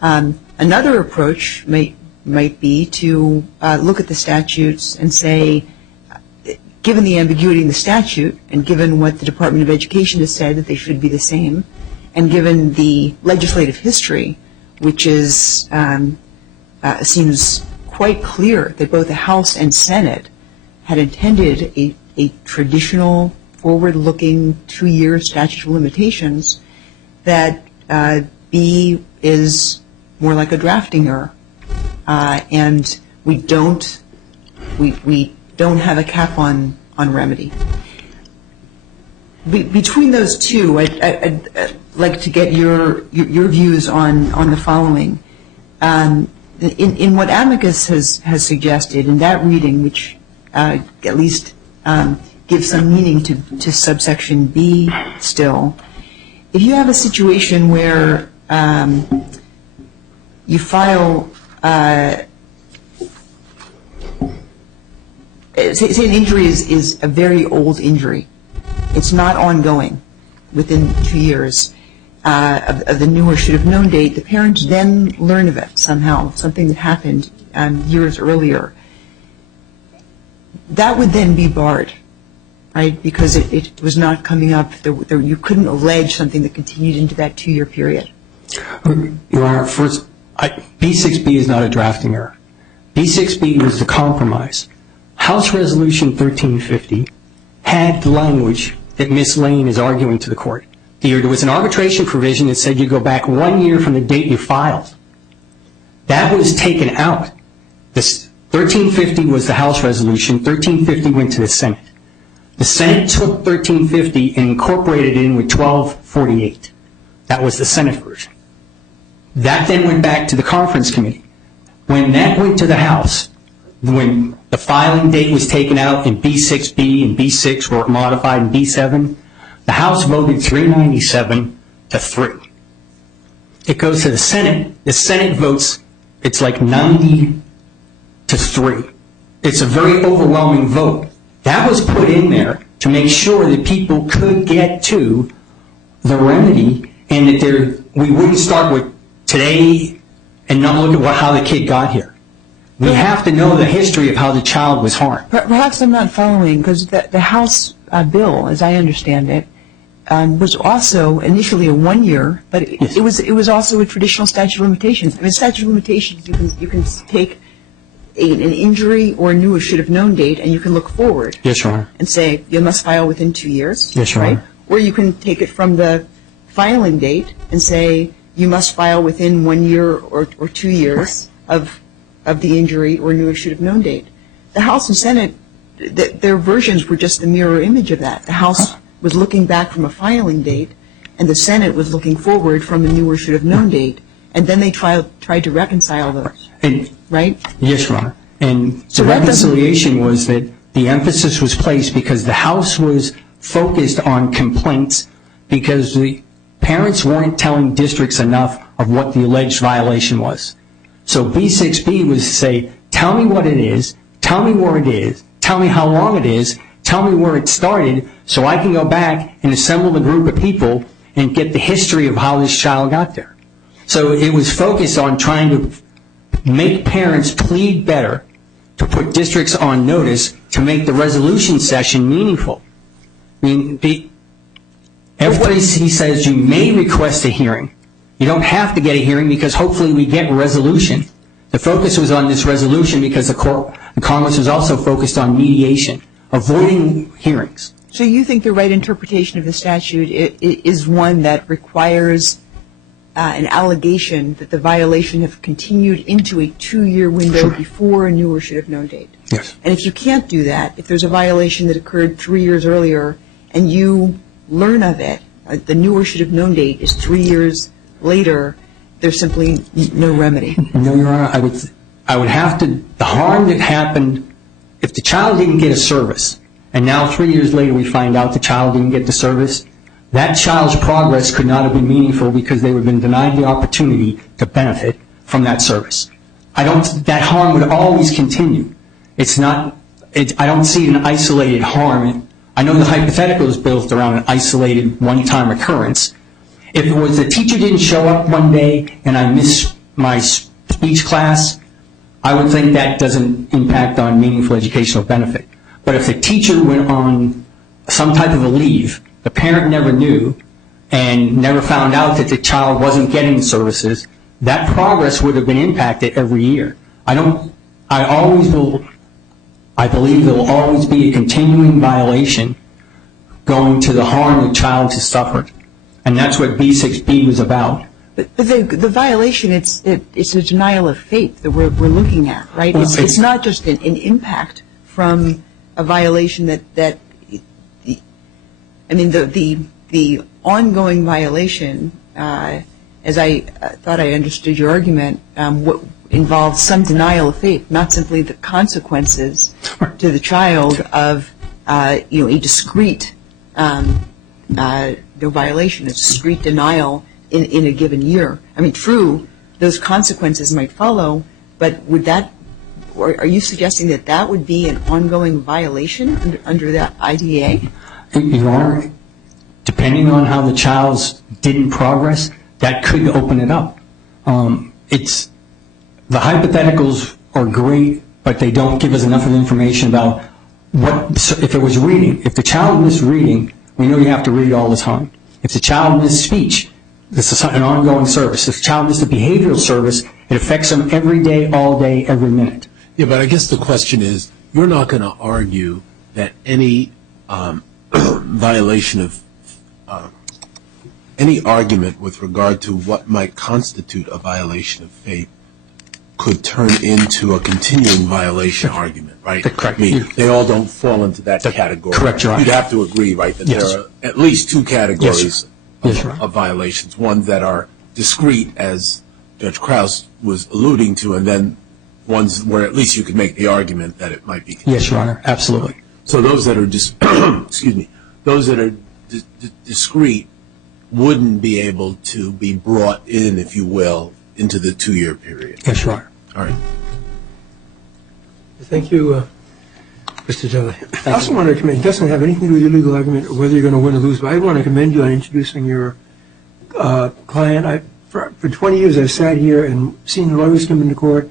Another approach might be to look at the statutes and say, given the ambiguity in the statute and given what the Department of Education has said that they should be the same, and given the legislative history, which is seems quite clear that both the House and Senate had intended a traditional forward-looking 2-year statute of limitations, that B is more like a drafting error, and we don't have a cap on on remedy. Between those two, I'd like to get your views on the following. In what Amicus has suggested, in that reading, which at least gives some meaning to subsection B still, if you have a situation where you file, say an injury is a very old injury, it's not ongoing within 2 years of the new or should have known date, the parents then learn of it somehow, something that happened years earlier. That would then be barred, right? Because it was not coming up. You couldn't allege something that continued into that 2-year period. Your Honor, first, B6B is not a drafting error. B6B was the compromise. House Resolution 1350 had the language that Ms. Lane is arguing to the court. There was an arbitration provision that said you go back 1 year from the date you filed. That was taken out. This 1350 was the House resolution. 1350 went to the Senate. The Senate took 1350 and incorporated it in with 1248. That was the Senate version. That then went back to the conference committee. When that went to the House, when the filing date was taken out and B6B and B6 were modified in B7, the House voted 397 to 3. It goes to the Senate. The Senate votes, it's like 90 to 3. It's a very overwhelming vote. That was put in there to make sure that people could get to the remedy and that we wouldn't start with today and not look at how the kid got here. We have to know the history of how the child was harmed. Perhaps I'm not following, because the House bill, as I understand it, was also initially a 1 year, but Yes. it was also a traditional statute of limitations. I mean, statute of limitations, you can take an injury or a new or should have known date, and you can look forward. Yes, Your Honor. And say you must file within 2 years. Yes, Your right? Honor. Or you can take it from the filing date and say you must file within 1 year or 2 years of the injury or new or should have known date. The House and Senate, their versions were just the mirror image of that. The House was looking back from a filing date, and the Senate was looking forward from a new or should have known date, and then they tried to reconcile those, right? Yes, Your Honor. And So the that doesn't- reconciliation was that the emphasis was placed because the House was focused on complaints because the parents weren't telling districts enough of what the alleged violation was. So B6B was to say, tell me what it is, tell me where it is, tell me how long it is, tell me where it started, so I can go back and assemble a group of people and get the history of how this child got there. So it was focused on trying to make parents plead better, to put districts on notice, to make the resolution session meaningful. I mean, F3C says you may request a hearing. You don't have to get a hearing because hopefully we get a resolution. The focus was on this resolution because the Congress was also focused on mediation, avoiding hearings. So you think the right interpretation of the statute is one that requires an allegation that the violation have continued into a 2-year window before a new or should have known date? Yes. And if you can't do that, if there's a violation that occurred 3 years earlier and you learn of it, the new or should have known date is 3 years later, there's simply no remedy. No, Your Honor, I would have to, the harm that happened, if the child didn't get a service, and now 3 years later we find out the child didn't get the service, that child's progress could not have been meaningful because they would have been denied the opportunity to benefit from that service. That harm would always continue. I don't see an isolated harm. I know the hypothetical is built around an isolated one-time occurrence. If it was the teacher didn't show up one day and I missed my speech class, I would think that doesn't impact on meaningful educational benefit. But if the teacher went on some type of a leave, the parent never knew and never found out that the child wasn't getting the services, that progress would have been impacted every year. I believe there will always be a continuing violation going to the harm the child has suffered. And that's what B6B was about. But the violation, it's a denial of faith that we're looking at, right? Well, It's not just an impact from a violation that I mean, the ongoing violation, as I thought I understood your argument, involves some denial of faith, not simply the consequences to the child of, a discrete violation, a discrete denial in a given year. I mean, true, those consequences might follow, but are you suggesting that would be an ongoing violation under the IDEA? Your Honor, depending on how the child's didn't progress, that could open it up. The hypotheticals are great, but they don't give us enough of information about if it was reading. If the child missed reading, we know you have to read all the time. If the child missed speech, this is an ongoing service. If the child missed a behavioral service, it affects them every day, all day, every minute. Yeah, but I guess the question is, you're not going to argue that any violation of any argument with regard to what might constitute a violation of faith could turn into a continuing violation argument, right? Correct. I mean, they all don't fall into that category. Correct, Your Honor. You'd have to agree, right, that Yes. there are at least two categories Yes, of violations, one that are discrete, as Judge Krause was alluding to, and then ones where at least you could make the argument that it might be. Yes, Your Honor, absolutely. So those that are those that are discrete wouldn't be able to be brought in, if you will, into the 2-year period. Yes, Your Honor. All right. Thank you, Mr. Jelly. I also want to commend, it doesn't have anything to do with your legal argument or whether you're going to win or lose, but I want to commend you on introducing your client. For 20 years I've sat here and seen lawyers come into court.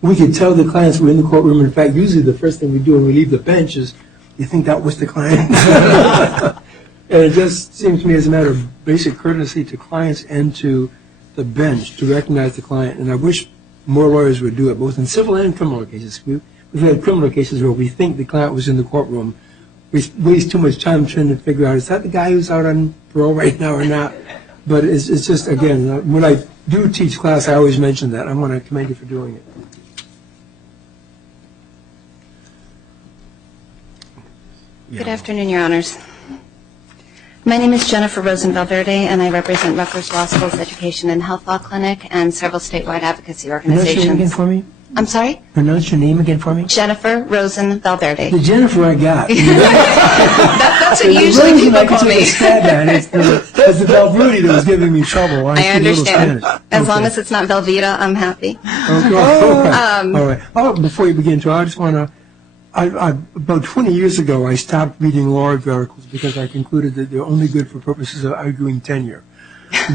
We could tell the clients were in the courtroom. In fact, usually the first thing we do when we leave the bench is, you think that was the client? And it just seems to me as a matter of basic courtesy to clients and to the bench to recognize the client. And I wish more lawyers would do it, both in civil and criminal cases. We've had criminal cases where we think the client was in the courtroom. We waste too much time trying to figure out, is that the guy who's out on parole right now or not? But it's just, again, when I do teach class, I always mention that. I want to commend you for doing it. Good afternoon, Your Honors. My name is Jennifer Rosen-Valverde, and I represent Rutgers Law School's Education and Health Law Clinic and several statewide advocacy organizations. Pronounce your name again for me? I'm sorry? Pronounce your name again for me? Jennifer Rosen-Valverde. The Jennifer I got. That's what usually people call me. It's the Valverde that was giving me trouble. I understand. As long as it's not Velveeta, I'm happy. Okay. All right. Oh, before you begin, I just want to, about 20 years ago, I stopped reading law review articles because I concluded that they're only good for purposes of arguing tenure.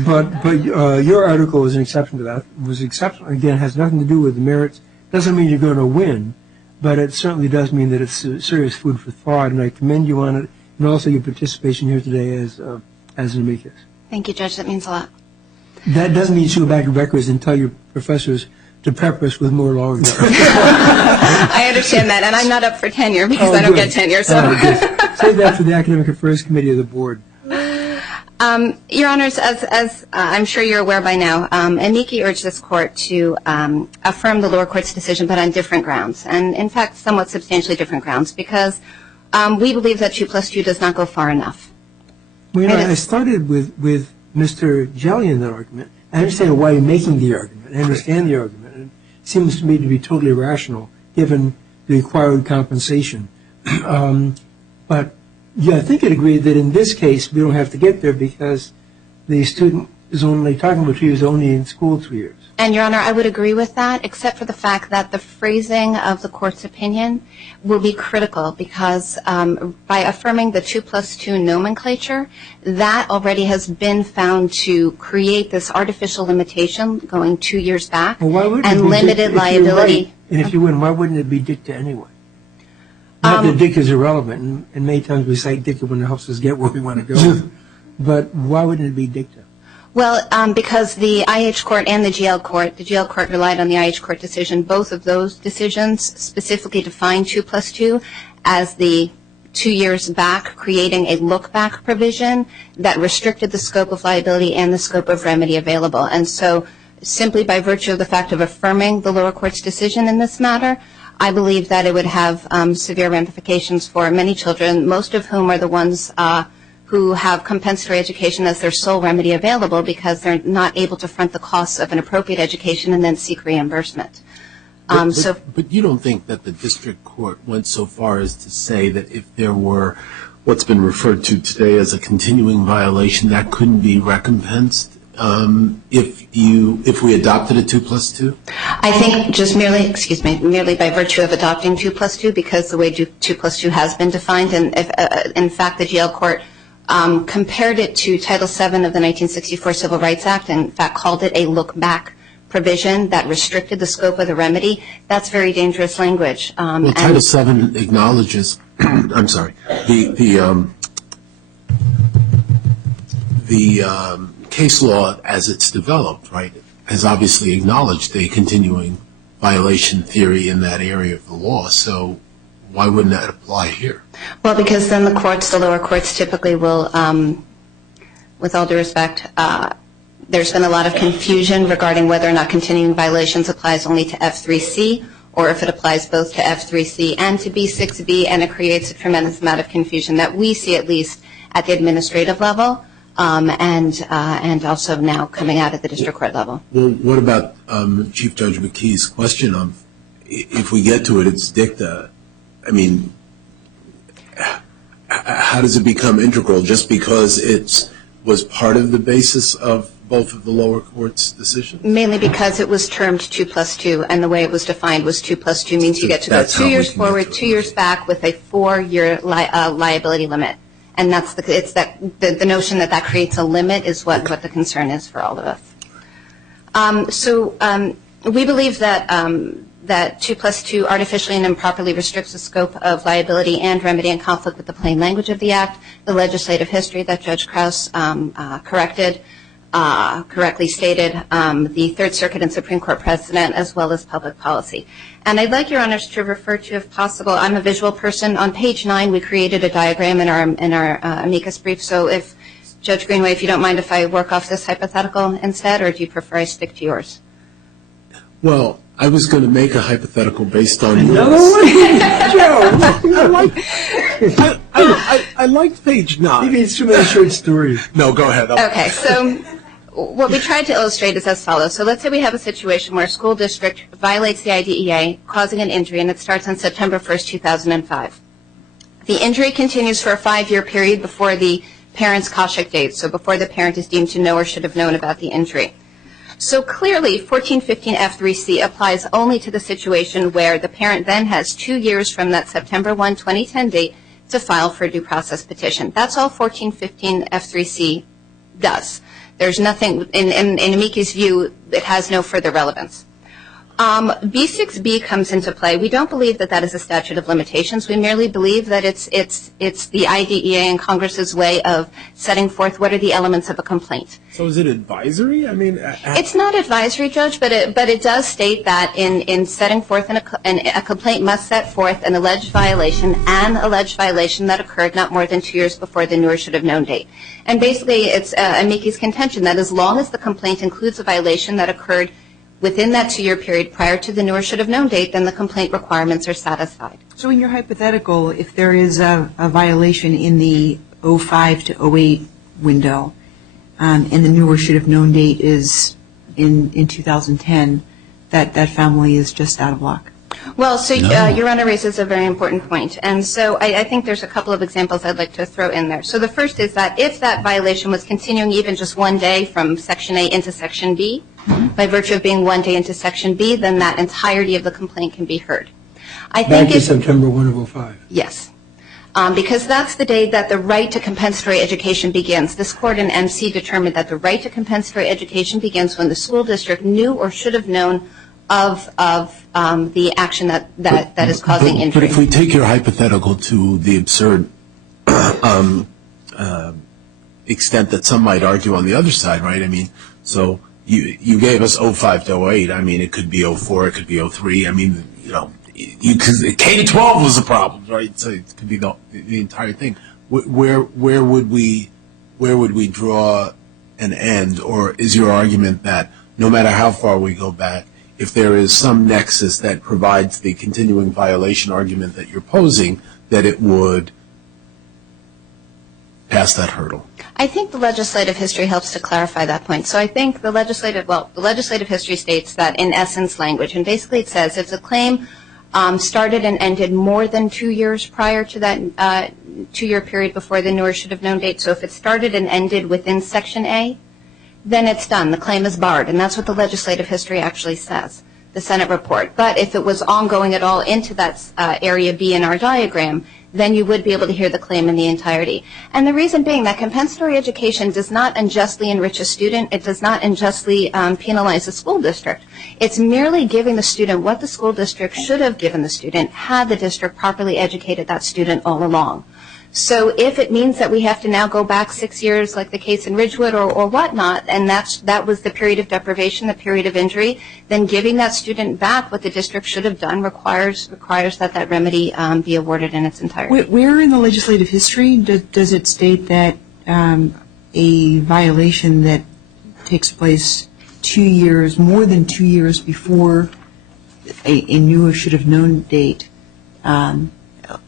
But your article is an exception to that. It was exceptional. Again, it has nothing to do with the merits. Doesn't mean you're going to win, but it certainly does mean that it's serious food for thought, and I commend you on it, and also your participation here today as an amicus. Thank you, Judge. That means a lot. That doesn't mean you should go back to records and tell your professors to pepper us with more law review. I understand that, and I'm not up for tenure because I don't get tenure. So. Save that for the Academic Affairs Committee of the Board. Your Honors, as I'm sure you're aware by now, amici urged this court to affirm the lower court's decision, but on different grounds, and in fact, somewhat substantially different grounds, because we believe that 2+2 does not go far enough. Well, you know, I started with Mr. Jelly in that argument. I understand why you're making the argument. I understand the argument. It seems to me to be totally rational, given the required compensation. But yeah, I think I'd agree that in this case we don't have to get there because the student is only talking about 2 years, only in school 2 years. And, Your Honor, I would agree with that, except for the fact that the phrasing of the court's opinion will be critical because by affirming the 2+2 nomenclature, that already has been found to create this artificial limitation going 2 years back and limited liability. And if you win, why wouldn't it be dicta anyway? Not that dicta is irrelevant, and many times we cite dicta when it helps us get where we want to go. But why wouldn't it be dicta? Well, because the IH court and the GL court relied on the IH court decision. Both of those decisions specifically defined 2+2 as the 2 years back, creating a look-back provision that restricted the scope of liability and the scope of remedy available. And so simply by virtue of the fact of affirming the lower court's decision in this matter, I believe that it would have severe ramifications for many children, most of whom are the ones who have compensatory education as their sole remedy available because they're not able to front the costs of an appropriate education and then seek reimbursement. But you don't think that the district court went so far as to say that if there were what's been referred to today as a continuing violation, that couldn't be recompensed if we adopted a 2+2? I think just merely by virtue of adopting 2+2, because the way 2+2 has been defined, and in fact the GL court compared it to Title VII of the 1964 Civil Rights Act and in fact called it a look-back provision that restricted the scope of the remedy. That's very dangerous language. Well, Title VII acknowledges, I'm sorry, the case law as it's developed, right, has obviously acknowledged a continuing violation theory in that area of the law. So why wouldn't that apply here? Well, because then the lower courts typically will, with all due respect, there's been a lot of confusion regarding whether or not continuing violations applies only to F3C or if it applies both to F3C and to B6B, and it creates a tremendous amount of confusion that we see at least at the administrative level and also now coming out at the district court level. Well, what about Chief Judge McKee's question of if we get to it, it's dicta. I mean, how does it become integral just because it was part of the basis of both of the lower courts' decisions? Mainly because it was termed 2+2, and the way it was defined was 2+2 means you get to go 2 years forward, 2 years back with a 4-year liability limit. And that's the notion that creates a limit is what the concern is for all of us. So we believe that 2+2 artificially and improperly restricts the scope of liability and remedy in conflict with the plain language of the Act, the legislative history that Judge Krause correctly stated, the Third Circuit and Supreme Court precedent, as well as public policy. And I'd like Your Honors to refer to, if possible, I'm a visual person. On page 9, we created a diagram in our amicus brief. So if, Judge Greenway, if you don't mind if I work off this hypothetical instead, or do you prefer I stick to yours? Well, I was going to make a hypothetical based on yours. Another one? Joe! I liked page 9. Maybe it's too many short stories. No, go ahead. Okay, so what we tried to illustrate is as follows. So let's say we have a situation where a school district violates the IDEA, causing an injury, and it starts on September 1st, 2005. The injury continues for a 5-year period before the parent's Koshik date, so before the parent is deemed to know or should have known about the injury. So clearly, 1415 F3C applies only to the situation where the parent then has 2 years from that September 1, 2010 date to file for a due process petition. That's all 1415 F3C does. There's nothing, in amici's view, it has no further relevance. B6B comes into play. We don't believe that is a statute of limitations. We merely believe that it's the IDEA and Congress's way of setting forth what are the elements of a complaint. So is it advisory? I mean, it's not advisory, Judge, but it does state that in setting forth a complaint must set forth an alleged violation that occurred not more than 2 years before the knew or should have known date. And basically, it's amici's contention that as long as the complaint includes a violation that occurred within that 2-year period prior to the knew or should have known date, then the complaint requirements are satisfied. So in your hypothetical, if there is a violation in the 05 to 08 window, and the knew or should have known date is in 2010, that family is just out of luck? Well, so Your Honor raises a very important point. And so I think there's a couple of examples I'd like to throw in there. So the first is that if that violation was continuing even just 1 day from Section A into Section B, by virtue of being 1 day into Section B, then that entirety of the complaint can be heard. Back to September 1 of 05. Yes. Because that's the day that the right to compensatory education begins. This court in MC determined that the right to compensatory education begins when the school district knew or should have known of the action that is causing injury. But if we take your hypothetical to the absurd extent that some might argue on the other side, right? I mean, so you gave us 05 to 08. I mean, it could be 04, it could be 03. I mean, you know, K-12 was a problem, right? So it could be the entire thing. Where would we draw an end, or is your argument that no matter how far we go back, if there is some nexus that provides the continuing violation argument that you're posing, that it would pass that hurdle? I think the legislative history helps to clarify that point. So I think the legislative history states that in essence language, and basically it says if the claim started and ended more than 2 years prior to that 2-year period before the knew or should have known date, so if it started and ended within Section A, then it's done. The claim is barred, and that's what the legislative history actually says, the Senate report. But if it was ongoing at all into that area B in our diagram, then you would be able to hear the claim in the entirety. And the reason being that compensatory education does not unjustly enrich a student. It does not unjustly penalize the school district. It's merely giving the student what the school district should have given the student had the district properly educated that student all along. So if it means that we have to now go back 6 years, like the case in Ridgewood or whatnot, and that was the period of deprivation, the period of injury, then giving that student back what the district should have done requires that remedy be awarded in its entirety. Where in the legislative history does it state that a violation that takes place 2 years, more than 2 years before a knew or should have known date,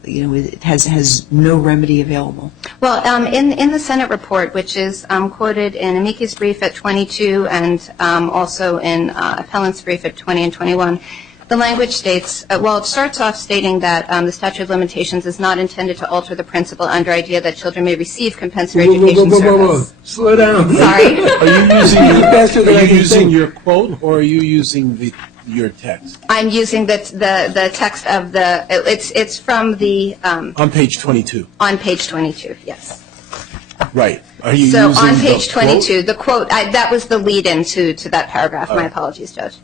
it has no remedy available? Well, in the Senate report, which is quoted in amicus brief at 22 and also in appellant's brief at 20 and 21, the language states, it starts off stating that the statute of limitations is not intended to alter the principle under idea that children may receive compensatory education service. Slow down. Sorry. Are you using your quote, or are you using your text? I'm using the text of it's from the On page 22. On page 22, yes. Right. Are you So using on page the 22, the quote, that was the lead-in to that paragraph. My apologies, Judge.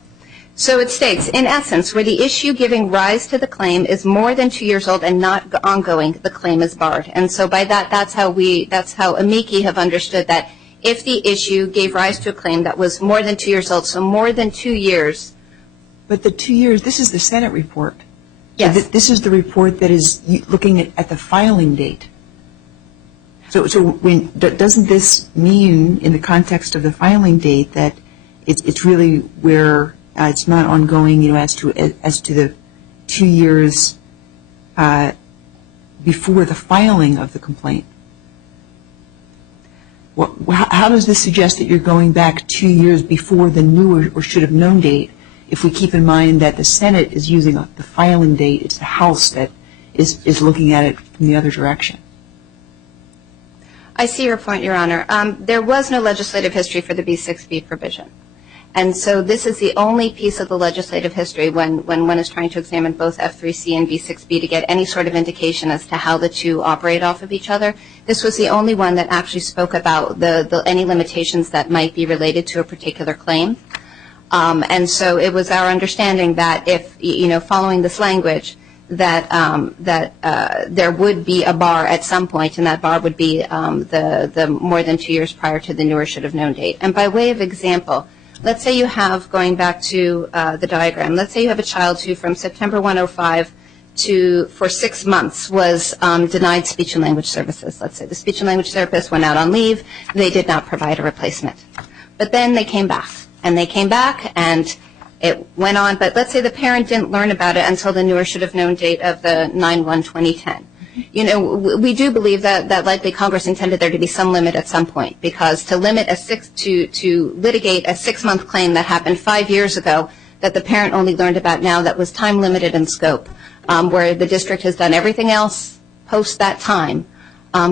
So it states, in essence, where the issue giving rise to the claim is more than 2 years old and not ongoing, the claim is barred. And so by that's how amici have understood that if the issue gave rise to a claim that was more than 2 years old, so more than 2 years. But the 2 years, this is the Senate report. Yes. So this is the report that is looking at the filing date. So doesn't this mean, in the context of the filing date, that it's really where it's not ongoing, as to the 2 years before the filing of the complaint? How does this suggest that you're going back 2 years before the knew or should have known date, if we keep in mind that the Senate is using the filing date, it's the House that is looking at it from the other direction? I see your point, Your Honor. There was no legislative history for the B6B provision. And so this is the only piece of the legislative history when one is trying to examine both F3C and B6B to get any sort of indication as to how the two operate off of each other. This was the only one that actually spoke about any limitations that might be related to a particular claim. And so it was our understanding that if, following this language, that there would be a bar at some point, and that bar would be the more than 2 years prior to the knew or should have known date. And by way of example, let's say you have, going back to the diagram, let's say you have a child who from September 105 for 6 months was denied speech and language services. Let's say the speech and language therapist went out on leave. They did not provide a replacement. But then they came back. And they came back and it went on. But let's say the parent didn't learn about it until the knew or should have known date of the 9/1/2010. We do believe that likely Congress intended there to be some limit at some point, because to litigate a 6-month claim that happened 5 years ago that the parent only learned about now, that was time limited in scope, where the district has done everything else post that time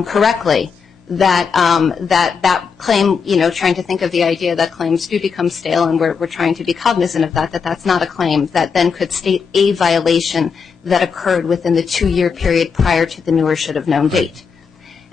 correctly, that claim, trying to think of the idea that claims do become stale, and we're trying to be cognizant of that's not a claim that then could state a violation that occurred within the 2-year period prior to the knew or should have known date.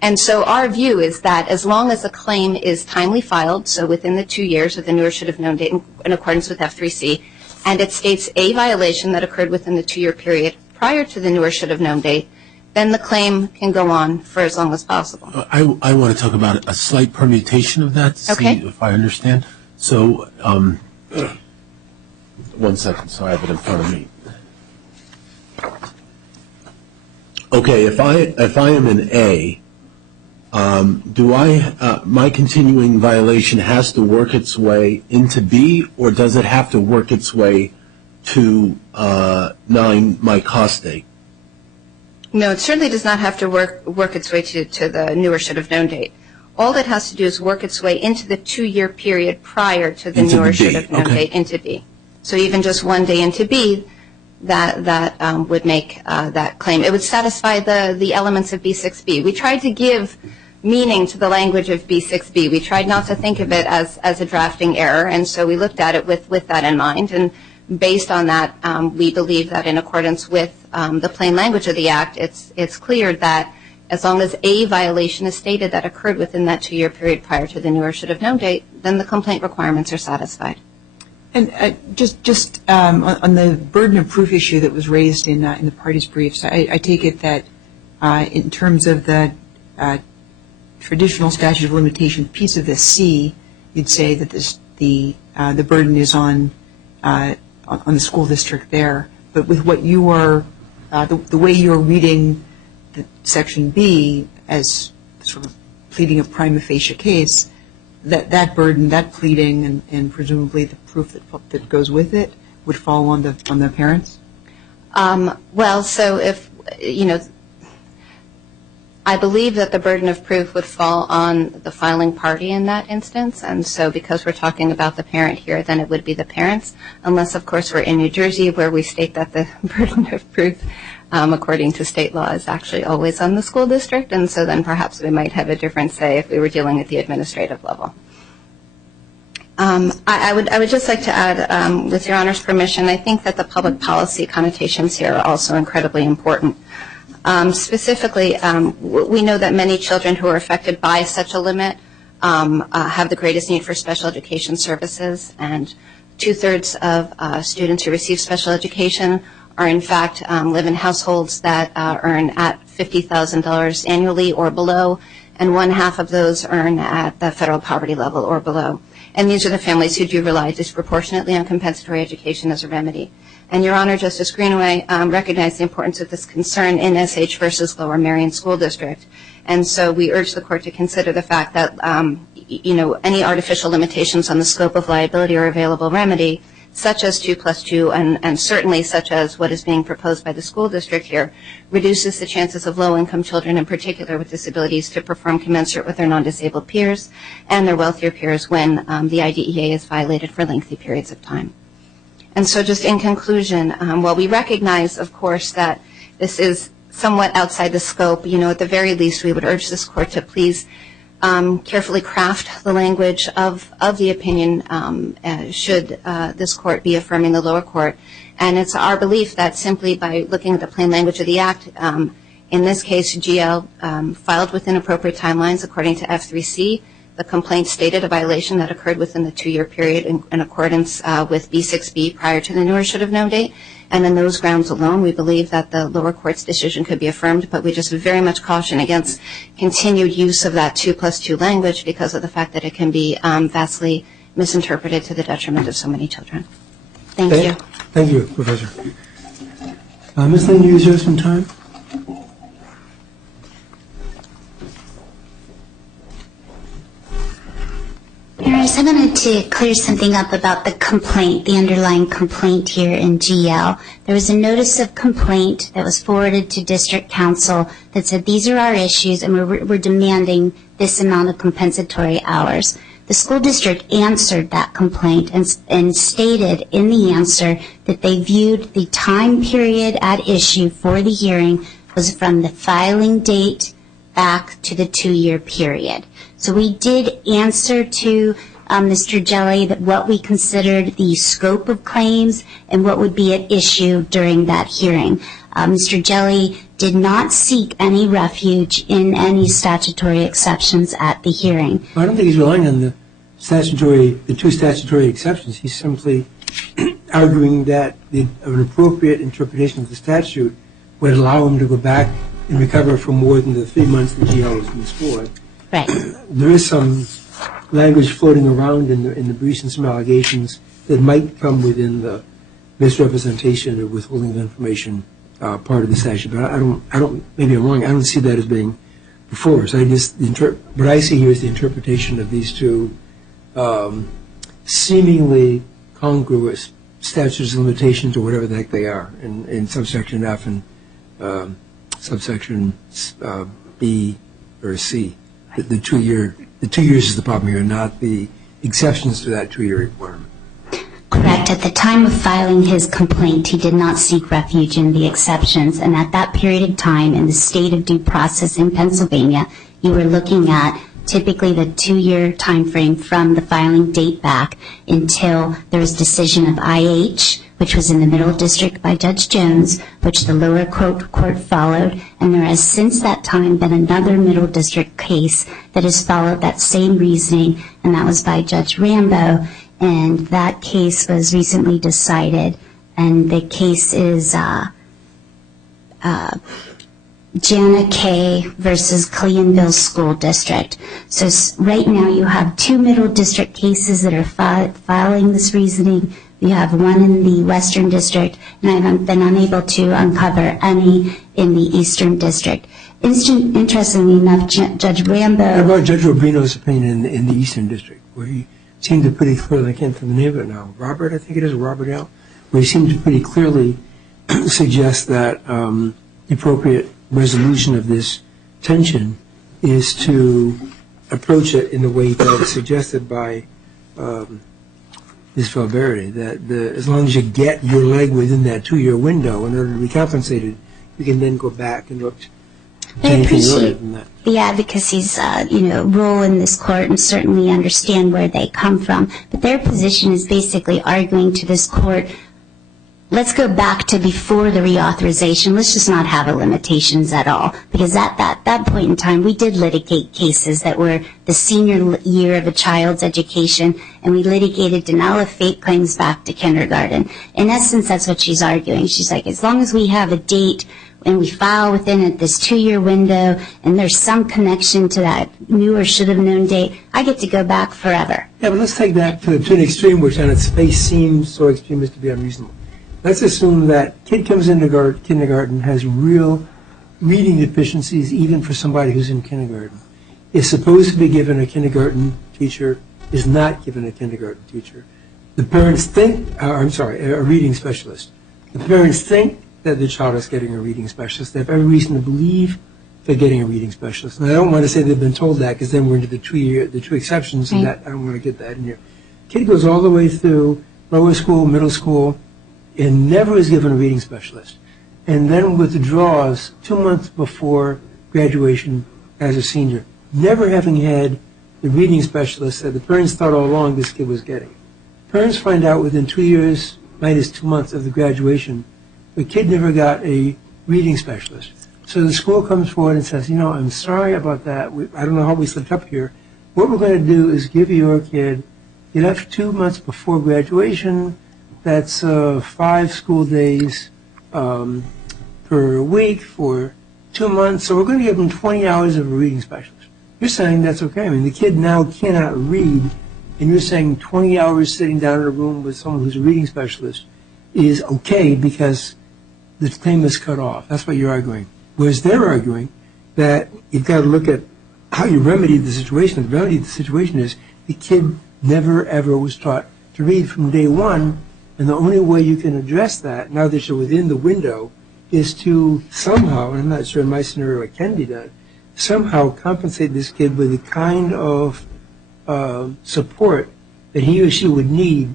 And so our view is that as long as a claim is timely filed, so within the 2 years of the knew or should have known date in accordance with F3C, and it states a violation that occurred within the 2-year period prior to the knew or should have known date, then the claim can go on for as long as possible. I want to talk about a slight permutation of that to see if I understand. So, 1 second, so I have it in front of me. Okay, if I am in A, my continuing violation has to work its way into B, or does it have to work its way to 9 my cost date? No, it certainly does not have to work its way to the new or should have known date. All it has to do is work its way into the 2-year period prior to the new or should have known date into B. So even just one day into B, that would make that claim. It would satisfy the elements of B6B. We tried to give meaning to the language of B6B. We tried not to think of it as a drafting error, and so we looked at it with that in mind. And based on that, we believe that in accordance with the plain language of the Act, it's clear that as long as a violation is stated that occurred within that 2-year period prior to the new or should have known date, then the complaint requirements are satisfied. And just on the burden of proof issue that was raised in the parties' briefs, I take it that in terms of the traditional statute of limitation piece of this C, you'd say that the burden is on the school district there. But with what you are, the way you're reading the Section B as sort of pleading a prima facie case, that burden, that pleading, and presumably the proof that goes with it would fall on the parents? Well, so if, I believe that the burden of proof would fall on the filing party in that instance, and so because we're talking about the parent here, then it would be the parents, unless, of course, we're in New Jersey where we state that the burden of proof, according to state law, is actually always on the school district, and so then perhaps we might have a different say if we were dealing at the administrative level. I would just like to add, with Your Honor's permission, I think that the public policy connotations here are also incredibly important. Specifically, we know that many children who are affected by such a limit have the greatest need for special education services, and 2/3 of students who receive special education are in fact live in households that earn at $50,000 annually or below, and 1/2 of those earn at the federal poverty level or below. And these are the families who do rely disproportionately on compensatory education as a remedy. And Your Honor, Justice Greenaway recognized the importance of this concern in SH versus Lower Merion School District. And so we urge the court to consider the fact that, any artificial limitations on the scope of liability or available remedy, such as 2+2, and certainly such as what is being proposed by the school district here, reduces the chances of low-income children, in particular with disabilities, to perform commensurate with their non-disabled peers and their wealthier peers when the IDEA is violated for lengthy periods of time. And so just in conclusion, while we recognize, of course, that this is somewhat outside the scope, at the very least we would urge this court to please carefully craft the language of the opinion should this court be affirming the lower court. And it's our belief that simply by looking at the plain language of the Act, in this case GL filed within appropriate timelines according to F3C, the complaint stated a violation that occurred within the 2-year period in accordance with B6B prior to the new or should have known date. And on those grounds alone, we believe that the lower court's decision could be affirmed, but we just very much caution against continued use of that 2+2 language because of the fact that it can be vastly misinterpreted to the detriment of so many children. Thank you. Thank you, Professor. Ms. Lynn, you reserve some time? I wanted to clear something up about the complaint, the underlying complaint here in GL. There was a notice of complaint that was forwarded to district council that said these are our issues and we're demanding this amount of compensatory hours. The school district answered that complaint and stated in the answer that they viewed the time period at issue for the hearing was from the filing date back to the 2-year period. So we did answer to Mr. Jelly that what we considered the scope of claims and what would be at issue during that hearing. Mr. Jelly did not seek any refuge in any statutory exceptions at the hearing. I don't think he's relying on the two statutory exceptions. He's simply arguing that an appropriate interpretation of the statute would allow him to go back and recover for more than the 3 months the GL has been scored. Right. There is some language floating around in the briefs and some allegations that might come within the misrepresentation or withholding of information part of the statute. But I don't. Maybe I'm wrong. I don't see that as being before us. What I see here is the interpretation of these two seemingly congruous statutes of limitations or whatever the heck they are in subsection F and subsection B or C. The 2 years is the problem here, not the exceptions to that 2-year requirement. Correct. At the time of filing his complaint, he did not seek refuge in the exceptions, and at that period of time in the state of due process in Pennsylvania, you were looking at typically the 2-year time frame from the filing date back until there was decision of IH, which was in the Middle District by Judge Jones, which the lower court followed, and there has since that time been another Middle District case that has followed that same reasoning, and that was by Judge Rambo, and that case was recently decided, and the case is Jana K. versus Cleanville School District. So right now you have 2 Middle District cases that are filing this reasoning. You have one in the Western District, and I have been unable to uncover any in the Eastern District. Interestingly enough, Judge Rambo... How about Judge Rubino's opinion in the Eastern District, where he seemed to pretty clearly, I can't think of the name of it now, Robert, I think it is, Robert L., where he seemed to pretty clearly suggest that the appropriate resolution of this tension is to approach it in the way that is suggested by Ms. Falberti, that as long as you get your leg within that 2-year window in order to be compensated, you can then go back and look to anything earlier than that. The advocacy's role in this court and certainly understand where they come from. But their position is basically arguing to this court, let's go back to before the reauthorization. Let's just not have limitations at all. Because at that point in time, we did litigate cases that were the senior year of a child's education, and we litigated denial of fate claims back to kindergarten. In essence, that's what she's arguing. She's like, as long as we have a date and we file within it this 2-year window and there's some connection to that new or should have known date, I get to go back forever. Yeah, but let's take that to an extreme, which on its face seems so extreme as to be unreasonable. Let's assume that kid comes into kindergarten, has real reading deficiencies even for somebody who's in kindergarten, is supposed to be given a kindergarten teacher, is not given a kindergarten teacher. The parents think, a reading specialist. The parents think that the child is getting a reading specialist. They have every reason to believe they're getting a reading specialist. And I don't want to say they've been told that because then we're into the two exceptions, and that I don't want to get that in here. Kid goes all the way through lower school, middle school, and never is given a reading specialist. And then withdraws 2 months before graduation as a senior, never having had the reading specialist that the parents thought all along this kid was getting. Parents find out within 2 years, minus 2 months of the graduation, the kid never got a reading specialist. So the school comes forward and says, I'm sorry about that. I don't know how we slipped up here. What we're going to do is give your kid, you left 2 months before graduation, that's 5 school days per week for 2 months. So we're going to give them 20 hours of a reading specialist. You're saying that's okay. I mean, the kid now cannot read, and you're saying 20 hours sitting down in a room with someone who's a reading specialist is okay because the claim is cut off. That's what you're arguing. Whereas they're arguing that you've got to look at how you remedy the situation. The remedy of the situation is the kid never, ever was taught to read from day one, and the only way you can address that, now that you're within the window, is to somehow, and I'm not sure in my scenario it can be done, somehow compensate this kid with the kind of support that he or she would need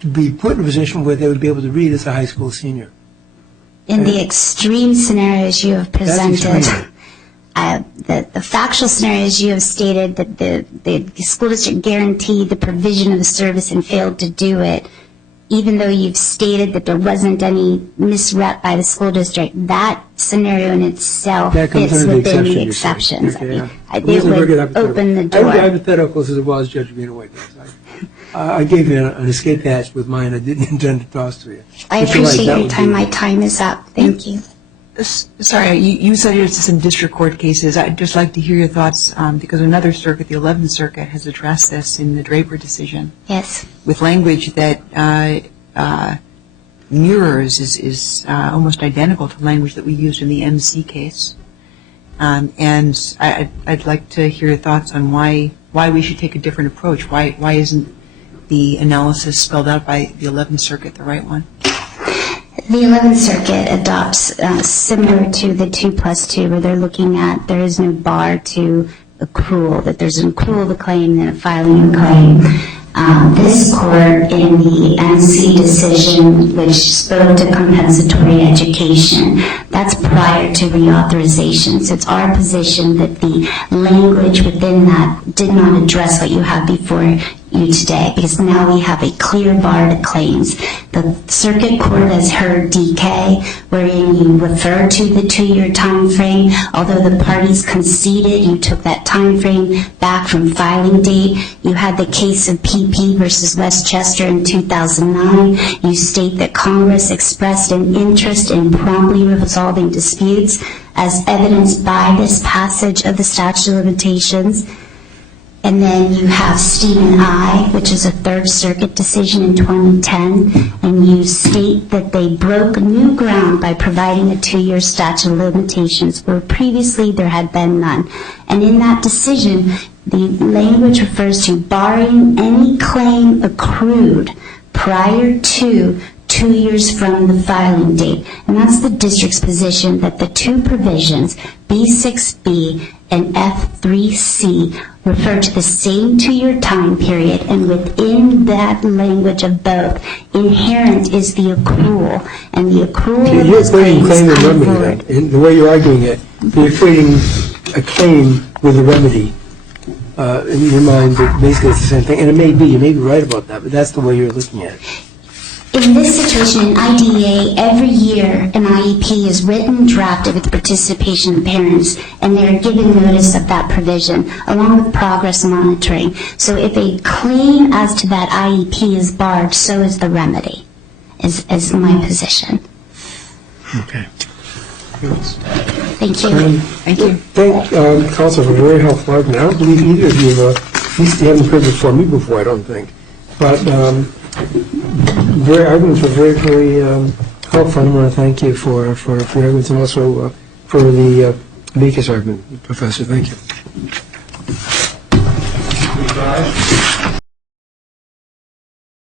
to be put in a position where they would be able to read as a high school senior. In the extreme scenarios you have presented, the factual scenarios you have stated that the school district guaranteed the provision of the service and failed to do it, even though you've stated that there wasn't any misrep by the school district, that scenario in itself fits within the exceptions. Okay, it would open the door. I would hypotheticals as well as Judge Greenaway does. I gave you an escape hatch with mine. I didn't intend to toss to you. I appreciate your time. My time is up. Thank you. Sorry, you said it's some district court cases. I'd just like to hear your thoughts because another circuit, the 11th Circuit, has addressed this in the Draper decision. Yes. With language that mirrors is almost identical to language that we used in the MC case. And I'd like to hear your thoughts on why we should take a different approach. Why isn't the analysis spelled out by the 11th Circuit the right one? The 11th Circuit adopts similar to the 2+2, where they're looking at there is no bar to accrual, that there's an accrual of a claim and a filing of a claim. This court in the NC decision, which spoke to compensatory education, that's prior to reauthorization. So it's our position that the language within that did not address what you have before you today, because now we have a clear bar to claims. The circuit court has heard DK, wherein you refer to the 2-year time frame. Although the parties conceded, you took that time frame back from filing date. You had the case of PP versus Westchester in 2009. You state that Congress expressed an interest in promptly resolving disputes as evidenced by this passage of the statute of limitations. And then you have Stephen I, which is a 3rd Circuit decision in 2010, and you state that they broke new ground by providing a 2-year statute of limitations where previously there had been none. And in that decision, the language refers to barring any claim accrued prior to 2 years from the filing date. And that's the district's position that the two provisions, B6B and F3C, refer to the same 2-year time period, and within that language of both, inherent is the accrual. And the accrual of those claims claim and come remedy, forward. then. In the way you're arguing it, you're equating a claim with a remedy. In your mind, basically it's the same thing. And you may be right about that, but that's the way you're looking at it. In this situation, in IDEA, every year an IEP is written, drafted with the participation of parents, and they're given notice of that provision, along with progress monitoring. So if a claim as to that IEP is barred, so is the remedy, is my position. Okay. Thank you. Thank you. Thank Counsel for a very helpful argument. I don't believe either of you, at least you haven't heard before me before, I don't think. But arguments were very, very helpful. I want to thank you for your arguments and also for the amicus argument, Professor. Thank you.